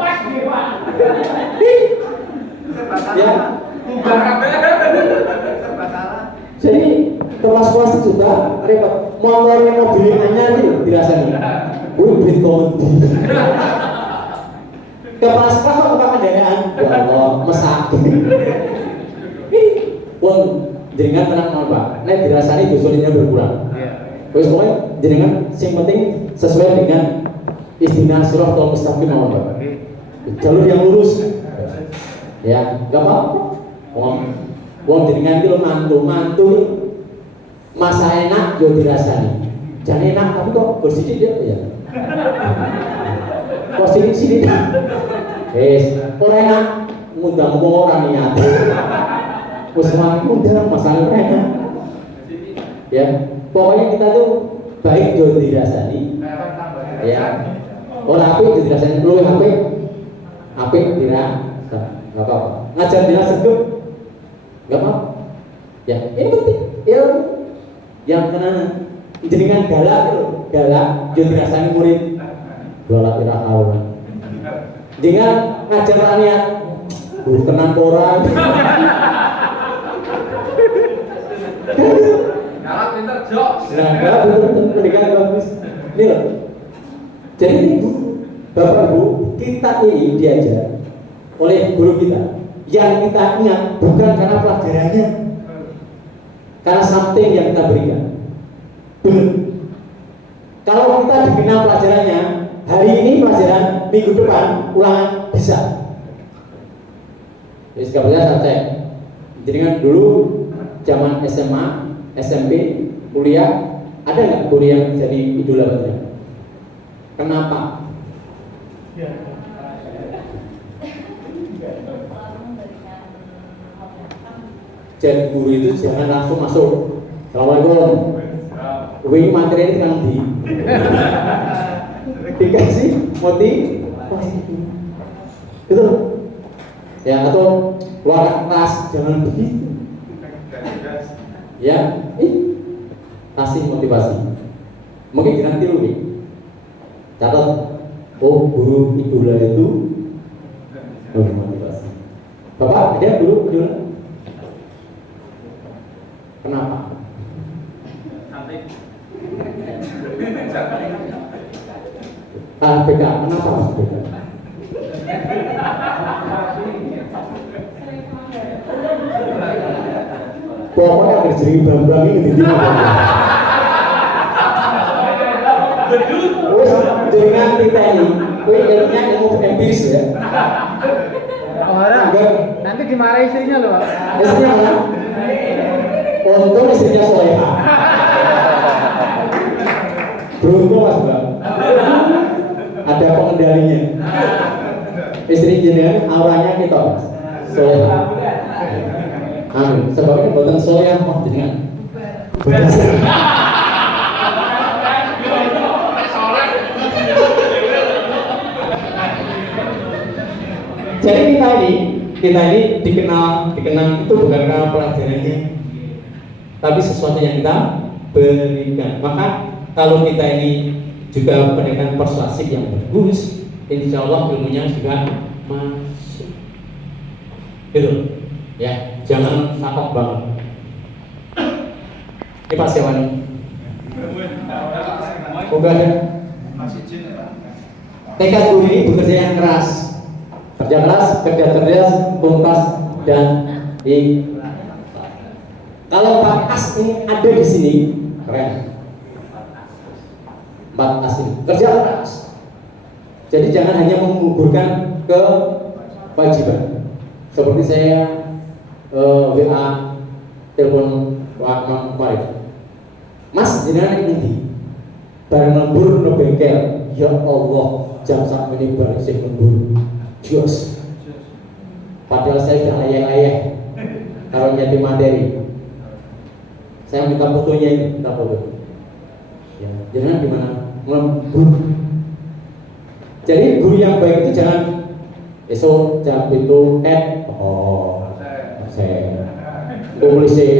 Pas nih Pak. Ya. Jadi kelas kelas juga repot. Motornya mobil anyar itu dirasani. duit komedi. Kepala sekolah kok tukang kendaraan. Ya Allah, mesake. Wong jenengan tenang mawon Pak. Nek dirasani dosa berkurang. Wis pokoke jenengan sing penting sesuai dengan istilah siratal mustaqim mawon Pak. Jalur yang lurus. Ya, enggak apa-apa. Wong jenengan iki lho mantu masa enak yo dirasani. Jangan enak tapi kok bersidik dia ya. Kok sidik-sidik. Ora enak ngundang orang niat. Wis ngundang masalah enak. Ya, pokoknya kita tuh baik yo dirasani. Ya. Ora apik dirasani luwih apik dirasa. Enggak apa-apa. Ngajar dirasa segep. Enggak apa-apa. Ya, ini penting. Ya, yang kena jenengan galak yo dirasani murid. Galak ira kawan. Dengan ngajar niat tenang orang. Galak pinter jok. Nah, galak pendidikan bagus. Ini loh. Jadi Bapak Ibu, kita ini diajar oleh guru kita. Yang kita ingat bukan karena pelajarannya, karena something yang kita berikan. Benar. Kalau kita dikenal pelajarannya, hari ini pelajaran, minggu depan ulangan bisa. Jadi sekarang saya cek. Jadi kan dulu zaman SMA, SMP, kuliah, ada nggak guru yang jadi idola pelajaran? Kenapa? Jadi guru itu jangan langsung masuk. Assalamualaikum. Wing materi ini kan dikasih motivasi. Gitu. Ya atau luar kelas jangan begitu. Ya, kasih motivasi. Mungkin jangan tiru nih. Catat, oh guru idola itu motivasi. Bapak ada guru idola? Kenapa? BK, kenapa Mas BK? Pokoknya agar jadi bambang ini di dengan kita ini, ilmunya ilmu empiris ya. Orang nanti dimarahi istrinya loh. Istrinya mana? Untung istrinya solehah. Beruntung Mas Bang. Ada pengendalinya. Istri jenengan auranya kita Mas. Solehah. Amin. Sebabnya buatan solehah Mas jenengan. Jadi kita ini dikenal itu bukan karena pelajarannya, tapi sesuatu yang kita berikan. Maka kalau kita ini juga pendidikan persuasif yang bagus, insya Allah ilmunya juga masuk. Gitu, ya. Jangan sakok banget. Ini Pak Sewani. Udah ada. Tekad guru ini bekerja yang keras. Kerja keras, kerja cerdas, tuntas dan ikhlas. Kalau 4 as ini ada di sini, keren. 4 as ini kerja keras. Jadi jangan hanya menguburkan kewajiban. Seperti saya WA telepon Pak Farid. Mas, jenengan nanti bareng lembur no bengkel. Ya Allah, jam sak menit bareng sing lembur. Jos. Padahal saya sudah ayah-ayah kalau nyati materi. Saya minta fotonya ini, minta foto. Ya, jangan gimana ngelembur. Jadi guru yang baik itu jangan esok jam itu saya polisi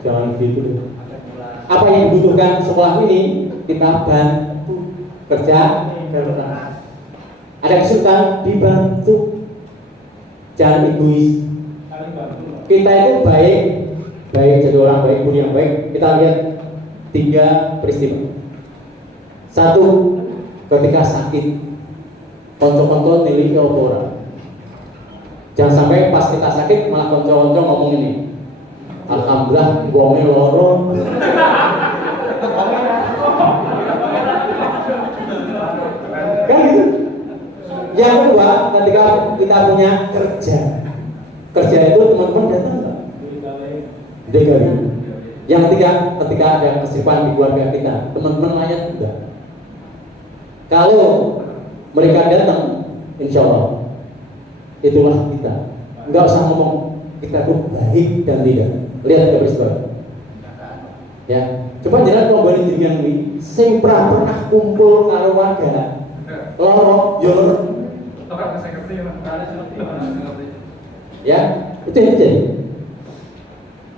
jangan gitu. Apa yang dibutuhkan sekolah ini kita bantu kerja keras. Ada kesulitan dibantu, jangan egois. Kita itu baik jadi orang baik, guru yang baik. Kita lihat 3 peristiwa. Satu, ketika sakit, konco-konco nilai opora. Jangan sampai pas kita sakit malah konco-konco ngomong ini. Alhamdulillah, wonge loro. Kan gitu. Yang kedua, ketika kita punya kerja itu teman-teman datang nggak? Degawi. Yang ketiga, ketika ada kesibukan di keluarga kita, teman-teman layan enggak? Kalau mereka datang, insya Allah itulah kita. Nggak usah ngomong kita tuh baik dan tidak. Lihat ke peristiwa. Ya, coba jalan kembali di yang ini. Sing pernah kumpul karo warga, loro, yor. Ya, itu aja.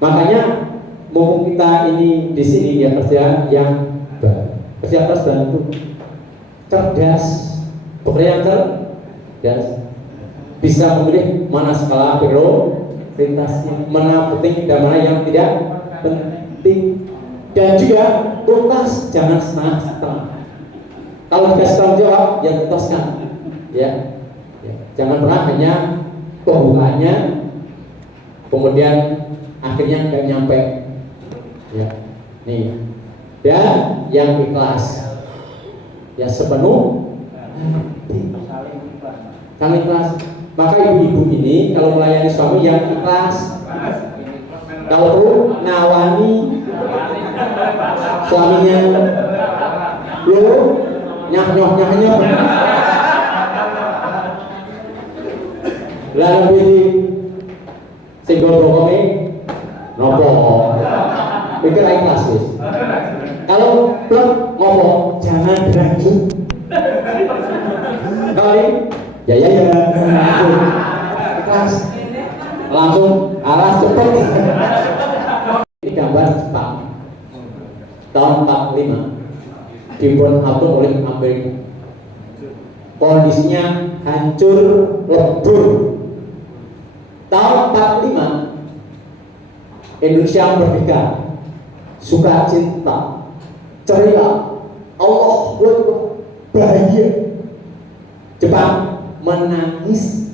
Makanya mumpung kita ini di sini ya kerja yang kerja keras bantu, cerdas, bekerja yang cerdas, bisa memilih mana skala prioritasnya, mana penting dan mana yang tidak penting, dan juga tuntas, jangan setengah-setengah. Kalau dikasih tanggung jawab, ya tuntaskan, ya. Jangan pernah hanya pembukaannya, kemudian akhirnya nggak nyampe, ya. Nih, dan yang ikhlas, ya sepenuh saling ikhlas. Maka ibu-ibu ini kalau melayani suami yang ikhlas, kalau perlu nawani suaminya, lo nyah-nyah lalu ini singgol bokome nopo mikir ikhlas wis. Kalau plek ngomong jangan berani. Kali ya ikhlas langsung alas cepet. Ini gambar Jepang tahun 45 dibuat atur oleh Amerika. Kondisinya hancur lebur. Tahun 45 Indonesia merdeka, sukacita, ceria, Allah bahagia. Jepang menangis.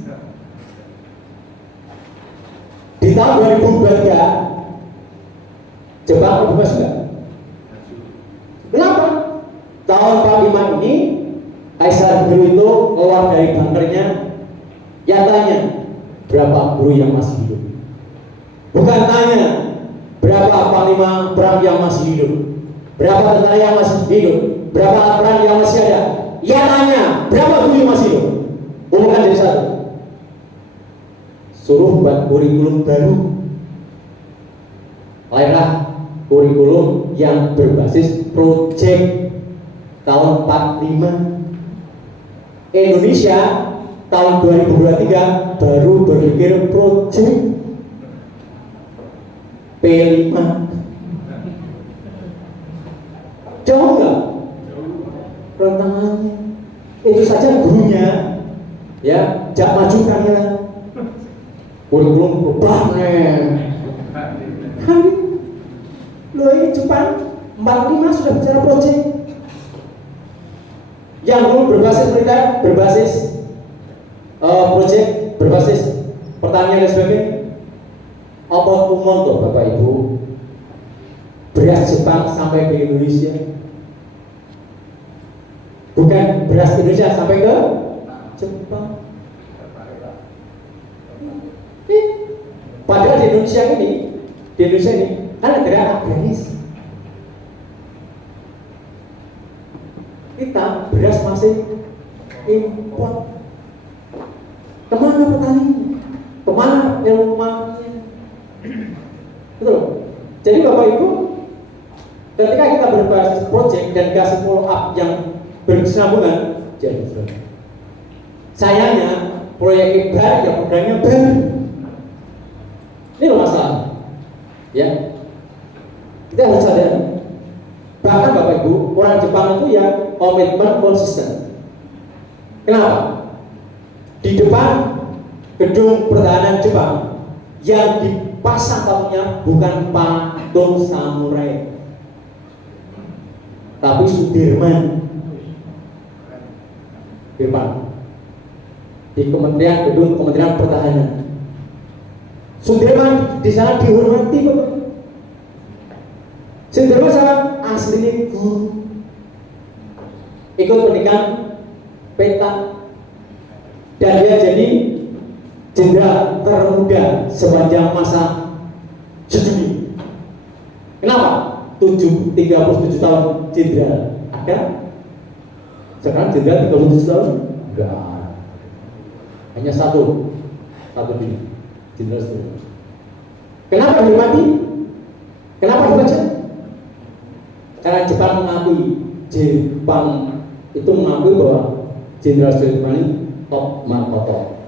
Di tahun 2023 Jepang bebas enggak? Kenapa? Tahun 45 ini Kaisar Hirohito itu keluar dari bunkernya. Yang tanya berapa guru yang masih hidup, bukan tanya berapa panglima perang yang masih hidup, berapa tentara yang masih hidup, berapa alat perang yang masih ada. Yang tanya berapa guru yang masih hidup. Umumkan jadi satu, suruh buat kurikulum baru. Lahirlah kurikulum yang berbasis proyek tahun 45. Indonesia tahun 2023 baru berpikir proyek P5. Jauh nggak rentangannya? Itu saja gurunya ya jak maju kalian kurikulum berubah loh. Ini Jepang 45 sudah bicara proyek yang dulu berbasis militer, berbasis proyek, berbasis pertanian dan sebagainya. Apa umum tuh Bapak Ibu? Beras Jepang sampai ke Indonesia, bukan beras Indonesia sampai ke Jepang. Padahal di Indonesia ini kan negara agraris. Kita beras masih impor. Kemana petani? Kemana yang rumahnya? Betul. Jadi Bapak Ibu, ketika kita berbasis proyek dan kasih follow up yang berkesinambungan, jadi sayangnya proyek baru yang programnya baru. Ini loh masalah. Ya, kita harus sadar. Bahkan Bapak Ibu, orang Jepang itu yang komitmen konsisten. Kenapa? Di depan gedung pertahanan Jepang yang dipasang patungnya bukan patung samurai, tapi Sudirman. depan di gedung Kementerian Pertahanan. Sudirman di sana dihormati Bapak. Sudirman sama aslinya ikut pendidikan peta dan dia jadi jenderal termuda sepanjang masa sedunia. Kenapa? 37 tahun jenderal ada. Sekarang jenderal 37 tahun enggak. Hanya satu ini jenderal sedunia. Kenapa dihormati? Kenapa dibaca? Karena Jepang mengakui bahwa Jenderal Sudirman ini top markoto.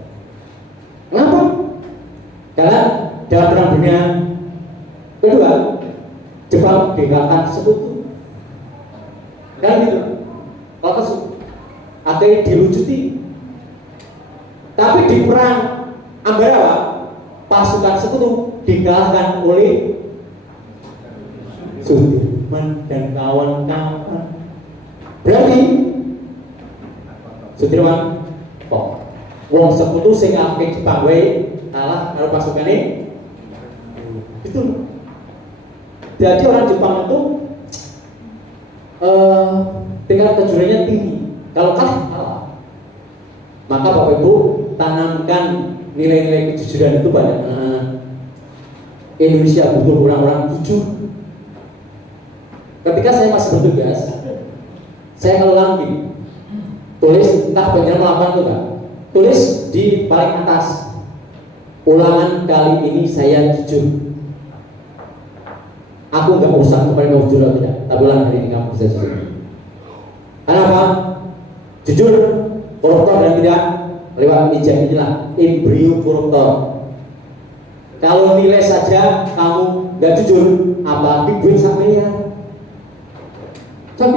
Kenapa? Karena dalam Perang Dunia Kedua Jepang dikalahkan sekutu. Dan gitu, kalau akhirnya dilucuti. Tapi di Perang Ambarawa pasukan sekutu dikalahkan oleh Sudirman dan kawan-kawan. Berarti Sudirman kok wong sekutu sing ngake Jepang wae kalah karo pasukane itu. Jadi orang Jepang itu tingkat kejujurannya tinggi. Kalau kalah, maka Bapak Ibu tanamkan nilai-nilai kejujuran itu pada Indonesia butuh orang-orang jujur. Ketika saya masih bertugas, saya kalau lagi tulis entah penjelasan melakukan itu kan, tulis di paling atas, ulangan kali ini saya jujur. Aku nggak usah kepada kamu jujur atau tidak, tapi ulangan kali ini kamu bisa jujur. Kenapa? Jujur, koruptor dan tidak lewat ijazah inilah embrio koruptor. Kalau nilai saja kamu nggak jujur, apalagi duit sampean. Tapi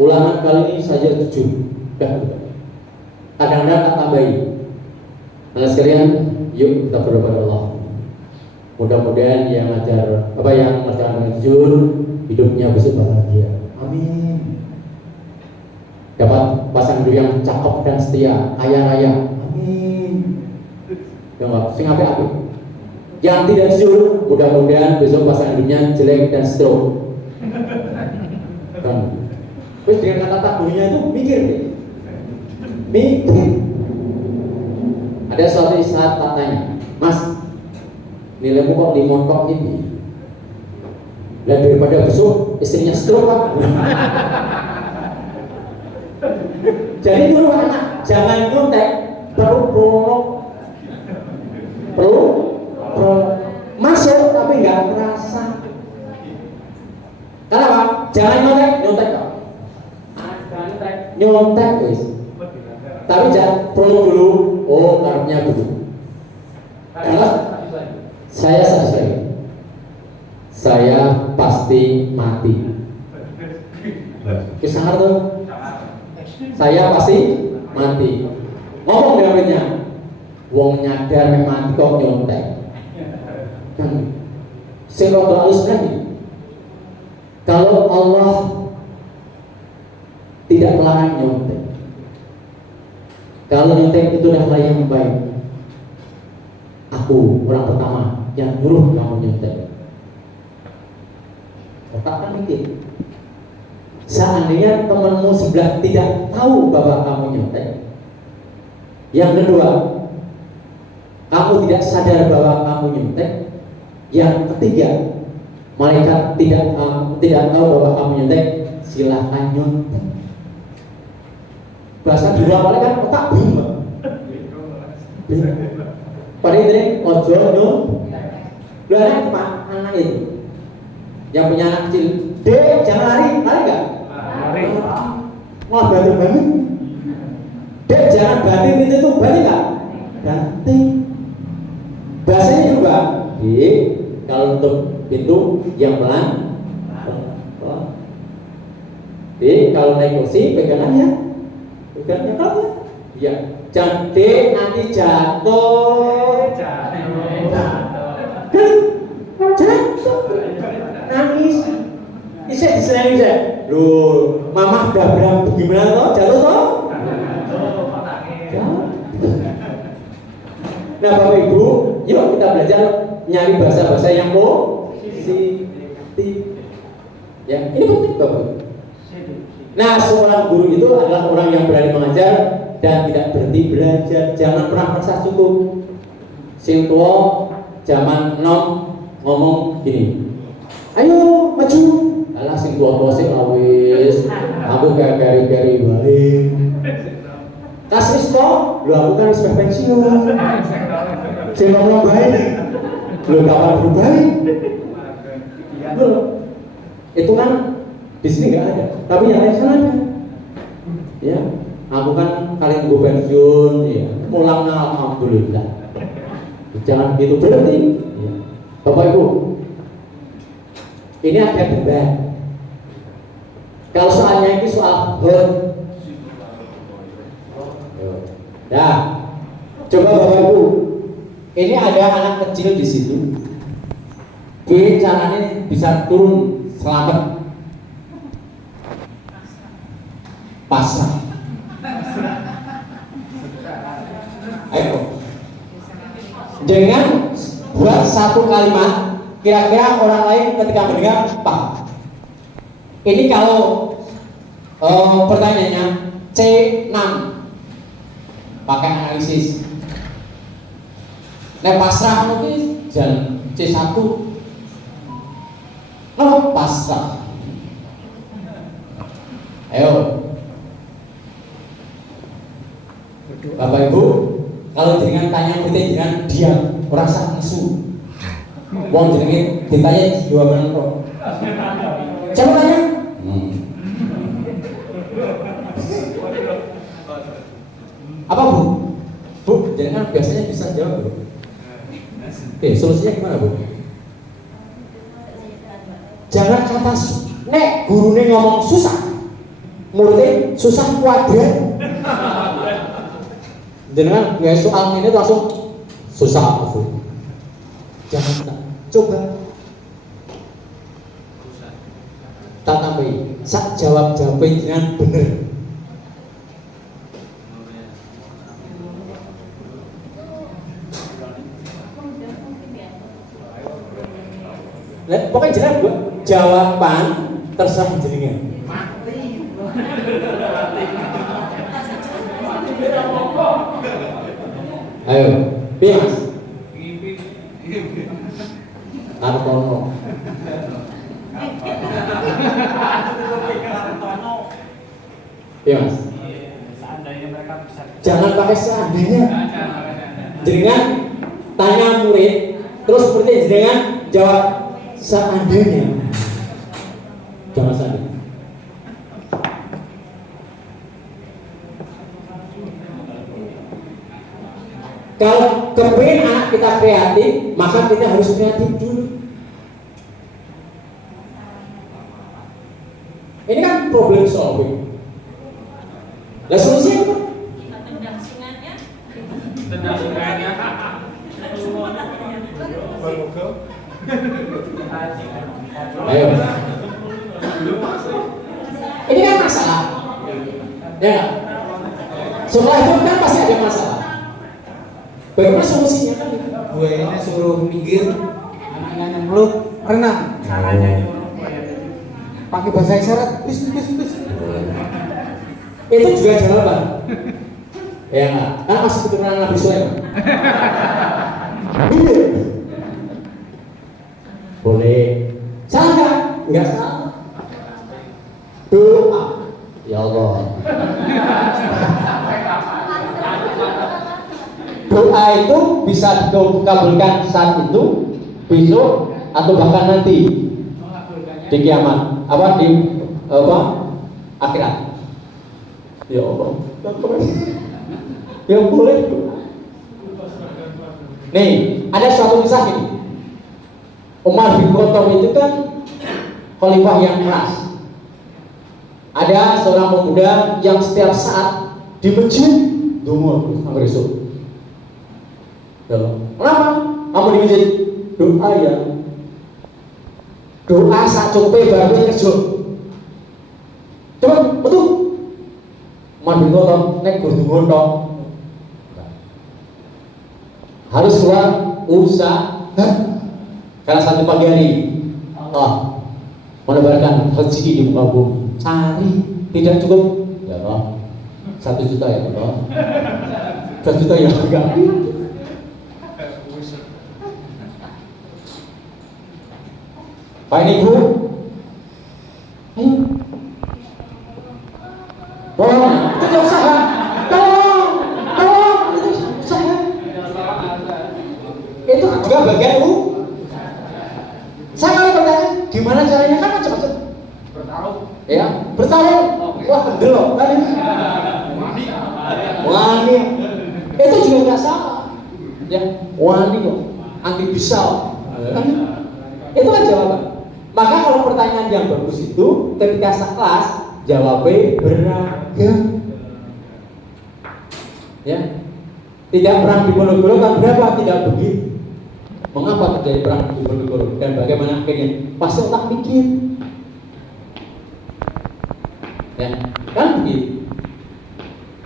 ulangan kali ini saja jujur. Kadang-kadang tak tambahi. Anak sekalian, yuk kita berdoa kepada Allah. Mudah-mudahan yang mengajarkan jujur hidupnya bisa bahagia. Amin. Dapat pasangan hidup yang cakep dan setia, kaya raya. Amin. Jangan sing apik-apik. Yang tidak jujur, mudah-mudahan besok pasangan hidupnya jelek dan stroke. Terus dengan kata takdirnya itu mikir deh. Mikir. Ada suatu saat tak tanya, Mas, nilaimu kok dimontok ini? Dan daripada besok istrinya stroke Pak. Jadi dulu anak jangan nyontek, perlu masuk tapi nggak merasa. Kenapa? Jangan nyontek Pak. Nyontek guys. Tapi jangan perlu dulu. Oh, karepnya dulu. Karena saya selesai. Saya pasti mati. Kisah tuh. Saya pasti mati. Ngomong dengan wong nyadar mek mati kok nyontek. Kan sing rada alus lagi. Kalau Allah tidak melarang nyontek, kalau nyontek itu adalah hal yang baik, aku orang pertama yang nyuruh kamu nyontek. Otak kan mikir, seandainya temanmu sebelah tidak tahu bahwa kamu nyontek. Yang kedua, kamu tidak sadar bahwa kamu nyontek. Yang ketiga, malaikat tidak tahu bahwa kamu nyontek. Silahkan nyontek. Bahasa di luar malaikat otak bingung. Pada ini ojo nyontek. Benar Pak, anak itu yang punya anak kecil, Dek jangan lari nggak? Lari. Wah bantu banget. Dek jangan banting itu banting nggak? Banting. Bahasanya juga, Dek kalau untuk pintu yang pelan. Dek kalau naik kursi pegangannya kamu. Ya, jangan Dek nanti jatuh. Jatuh. Nangis. Isek disenangi saya. Loh, mama udah bilang gimana toh? Jatuh toh? Jangan. Nah Bapak Ibu, yuk kita belajar nyari bahasa-bahasa yang positif. Ya, ini penting Bapak. Nah, seorang guru itu adalah orang yang berani mengajar dan tidak berhenti belajar. Jangan pernah merasa cukup. Sing tua zaman nom ngomong gini, ayo maju. Alah sing tua sing wis, aku kayak gari-gari balik. Kasih kok, lu aku kan sudah pensiun. Sing ngomong baik, lu kapan berubah? Itu kan di sini nggak ada, tapi yang lain sana ada. Ya, aku kan kali gue pensiun, ya, pulang alhamdulillah. Jangan gitu berhenti. Ya. Bapak Ibu, ini ada debat. Kalau soalnya ini soal hot, nah, coba Bapak Ibu, ini ada anak kecil di situ. Gimana caranya bisa turun selamat? Pasrah. Ayo. Dengan buat satu kalimat, kira-kira orang lain ketika mendengar apa? Ini kalau pertanyaannya C6 pakai analisis. Nah pasrah mungkin dan C1 pasrah. Ayo Bapak Ibu, kalau dengan tanya kita jangan diam, orang sak nesu. Wong jenenge ditanya dua menit kok. Coba tanya. Apa Bu? Bu, jangan biasanya bisa jawab Bu. Oke, solusinya gimana Bu? Jangan kata nek gurune ngomong susah, muridnya susah kuadrat. Jangan nggak soal ini langsung susah apa Bu? Jangan, coba tak tambahin, sak jawab dengan bener. Pokoknya jelas Bu, jawaban terserah jenengan. Ayo, piye Mas? Arep ono. Piye Mas? Seandainya mereka bisa. Jangan pakai seandainya. Jenengan tanya murid, terus seperti jenengan jawab seandainya. Jangan seandainya. Kalau kepingin anak kita kreatif, maka kita harus kreatif dulu. Ini kan problem solving. Lah solusinya apa? Tendang singannya. Ayo. Ini kan masalah. Ya. Setelah itu kan pasti ada masalah. Bagaimana solusinya kan? Gue ini suruh minggir, anaknya nyemplung, renang. Pakai bahasa isyarat, bis. Itu juga jawaban. Ya nggak? Kan masih keturunan Nabi Sulaiman. Boleh. Salah nggak? Nggak salah. Doa. Ya Allah. Doa itu bisa dikabulkan saat itu, besok, atau bahkan nanti di kiamat. Apa di akhirat? Ya Allah. Ya boleh. Nih, ada suatu kisah ini. Umar bin Khattab itu kan khalifah yang keras. Ada seorang pemuda yang setiap saat di masjid donga sampai esok. Kenapa? Kamu di masjid doa ya. Doa sak cukupe baru kerja. Coba betul. mandi kotor, nek kudu ngono. Harus keluar usaha. Karena satu pagi hari Allah menebarkan rezeki di muka bumi. Cari, tidak cukup. Ya Allah, 1 juta ya Allah. 1 juta ya enggak. Pak Ibu, ayo, tolong, itu usaha, tolong, itu usaha. Itu juga bagian saya kali bertanya, gimana caranya kan macam-macam. Bertaruh. Ya, bertaruh. Wah, delok kan? Wani, itu juga nggak sama. Ya, wani kok, anti bisa. Itu kan jawaban. Maka kalau pertanyaan yang bagus itu ketika sekelas jawabnya beragam. Ya, tidak perang di Ponorogo kan berapa? Tidak begitu. Mengapa terjadi perang di Ponorogo dan bagaimana akhirnya? Pasti otak mikir. Ya, kan begitu.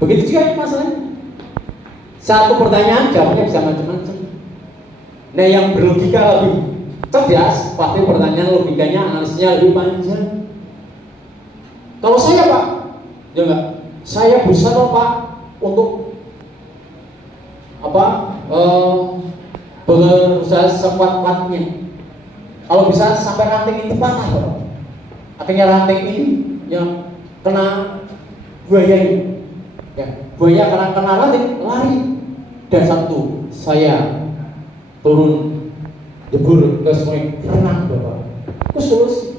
Begitu juga masalahnya. Satu pertanyaan jawabnya bisa macam-macam. Nah, yang berlogika lebih cerdas, pasti pertanyaan logikanya, analisnya lebih panjang. Kalau saya Pak, ya enggak, saya bisa loh Pak untuk berusaha sekuat-kuatnya. Kalau bisa sampai ranting itu patah Pak. Akhirnya ranting ini yang kena buaya ini. Ya, buaya karena kena ranting lari. Dan satu, saya turun jebur ke sungai renang Bapak. Itu solusi.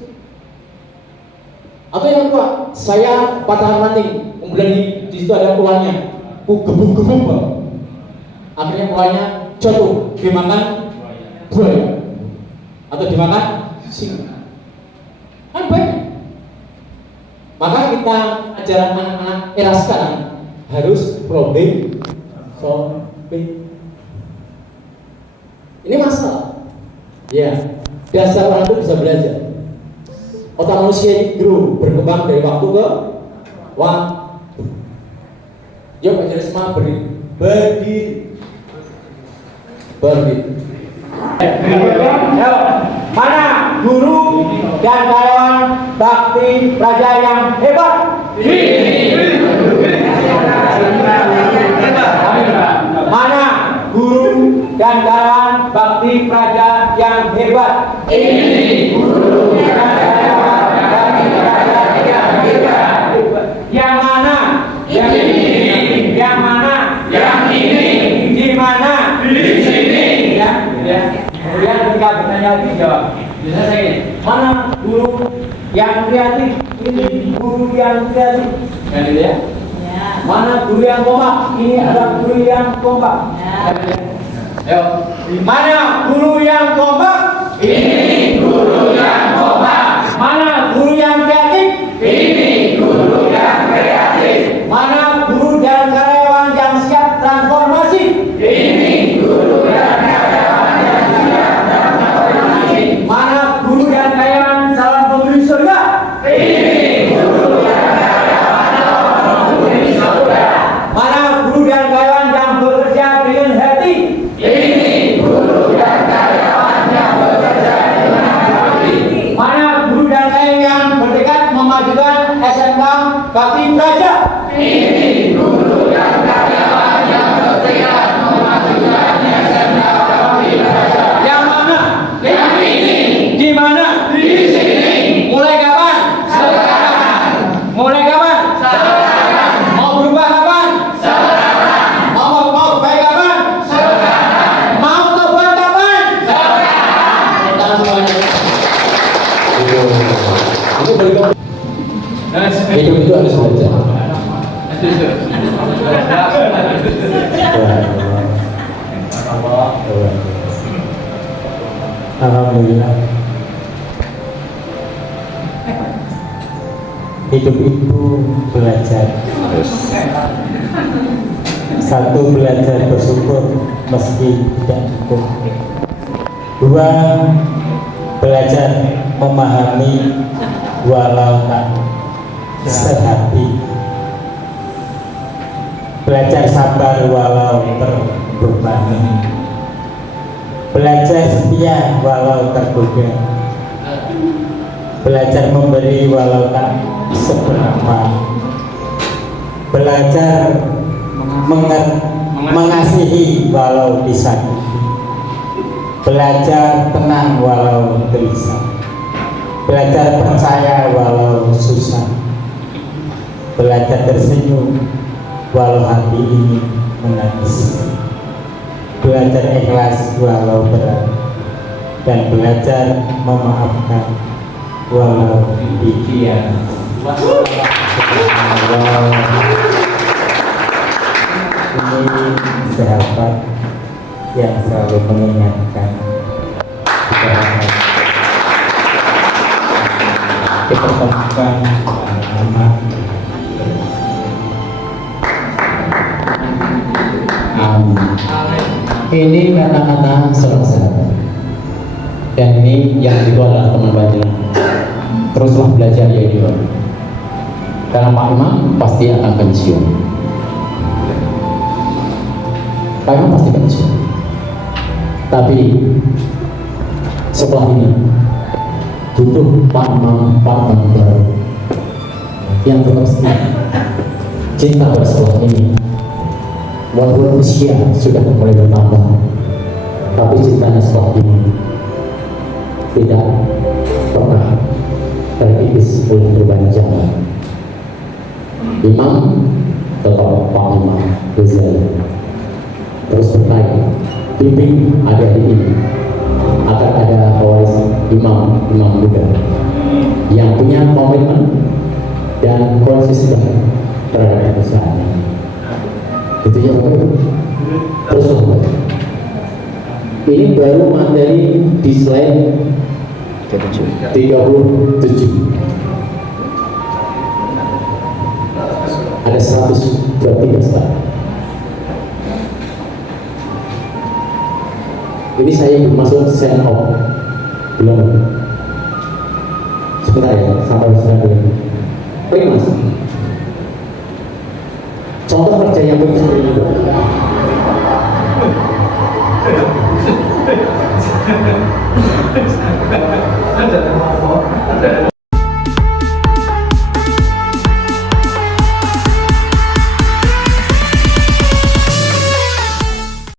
Atau yang kedua, saya patah ranting, kemudian di situ ada ularnya, gebuk-gebuk Bapak. Akhirnya ularnya jatuh, dimakan buaya atau dimakan singa. Kan baik. Maka kita ajaran anak-anak era sekarang harus problem solving. Ini masalah. Ya, dasar orang itu bisa belajar. Otak manusia ini grow, berkembang dari waktu ke waktu. Yuk, ajar semua berdiri. Mana guru dan karyawan bakti raja yang hebat? Mana guru dan karyawan bakti praja yang hebat? Ini guru dan karyawan bakti praja yang hebat. Yang mana? Yang ini. Yang mana? Yang ini. Di mana? Di sini. Ya. Kemudian ketika bertanya lagi jawab. Biasanya saya gini, mana guru yang kreatif? Ini guru yang kreatif. Kan gitu ya? Mana guru yang kompak? Ini adalah guru yang kompak. Ayo, mana guru yang kompak? Ini guru yang kompak. Mana guru yang kreatif? Ini guru yang kreatif. Mana guru dan karyawan yang siap transformasi? Ini guru dan karyawan yang siap transformasi. Mana guru dan karyawan calon penghuni surga? Ini guru dan karyawan calon penghuni surga. Mana guru dan karyawan yang bekerja dengan hati? Ini guru dan karyawan yang bekerja dengan hati. Mana guru dan karyawan yang bertekad memajukan SMK Bakti Praja? Ini guru dan karyawan yang bertekad memajukan SMK Bakti Praja. Yang mana? Yang ini. Di mana? Di sini. Mulai kapan? Sekarang. Mulai kapan? Sekarang. Mau berubah kapan? Sekarang. Mau baik kapan? Sekarang. Mau tobat kapan? Sekarang. Tangan semuanya. Itu berikut. Hidup itu harus belajar. Alhamdulillah. Hidup itu belajar. Satu, belajar bersyukur meski tidak cukup. Dua, belajar memahami walau tak sehati. belajar sabar walau terbebani, belajar setia walau tergoda, belajar memberi walau tak seberapa, belajar mengasihi walau disakiti, belajar tenang walau gelisah, belajar percaya walau susah, belajar tersenyum walau hati ini menangis, belajar ikhlas walau berat, dan belajar memaafkan walau demikian. Ini sahabat yang selalu mengingatkan kita temukan anak. Ini kata-kata seorang sahabat, dan ini yang kedua adalah teman baca. Teruslah belajar ya dia, karena Pak Imam pasti akan pensiun. Pak Imam pasti pensiun, tapi setelah ini butuh Pak Imam baru yang tetap setia, cinta pada sekolah ini. Walaupun usia sudah mulai bertambah, tapi cintanya setelah ini tidak pernah terkikis oleh perubahan zaman. Imam tetap Pak Imam Ghazali, terus bertanya, bimbing adik-adik ini agar ada pewaris imam muda yang punya komitmen dan konsisten terhadap perusahaannya. Itu yang baru. Terus ini baru materi di slide 37. Ada 123 slide. Ini saya belum masuk send off, belum. Sebentar ya, sampai sebentar. Baik mas. Contoh kerja yang begitu.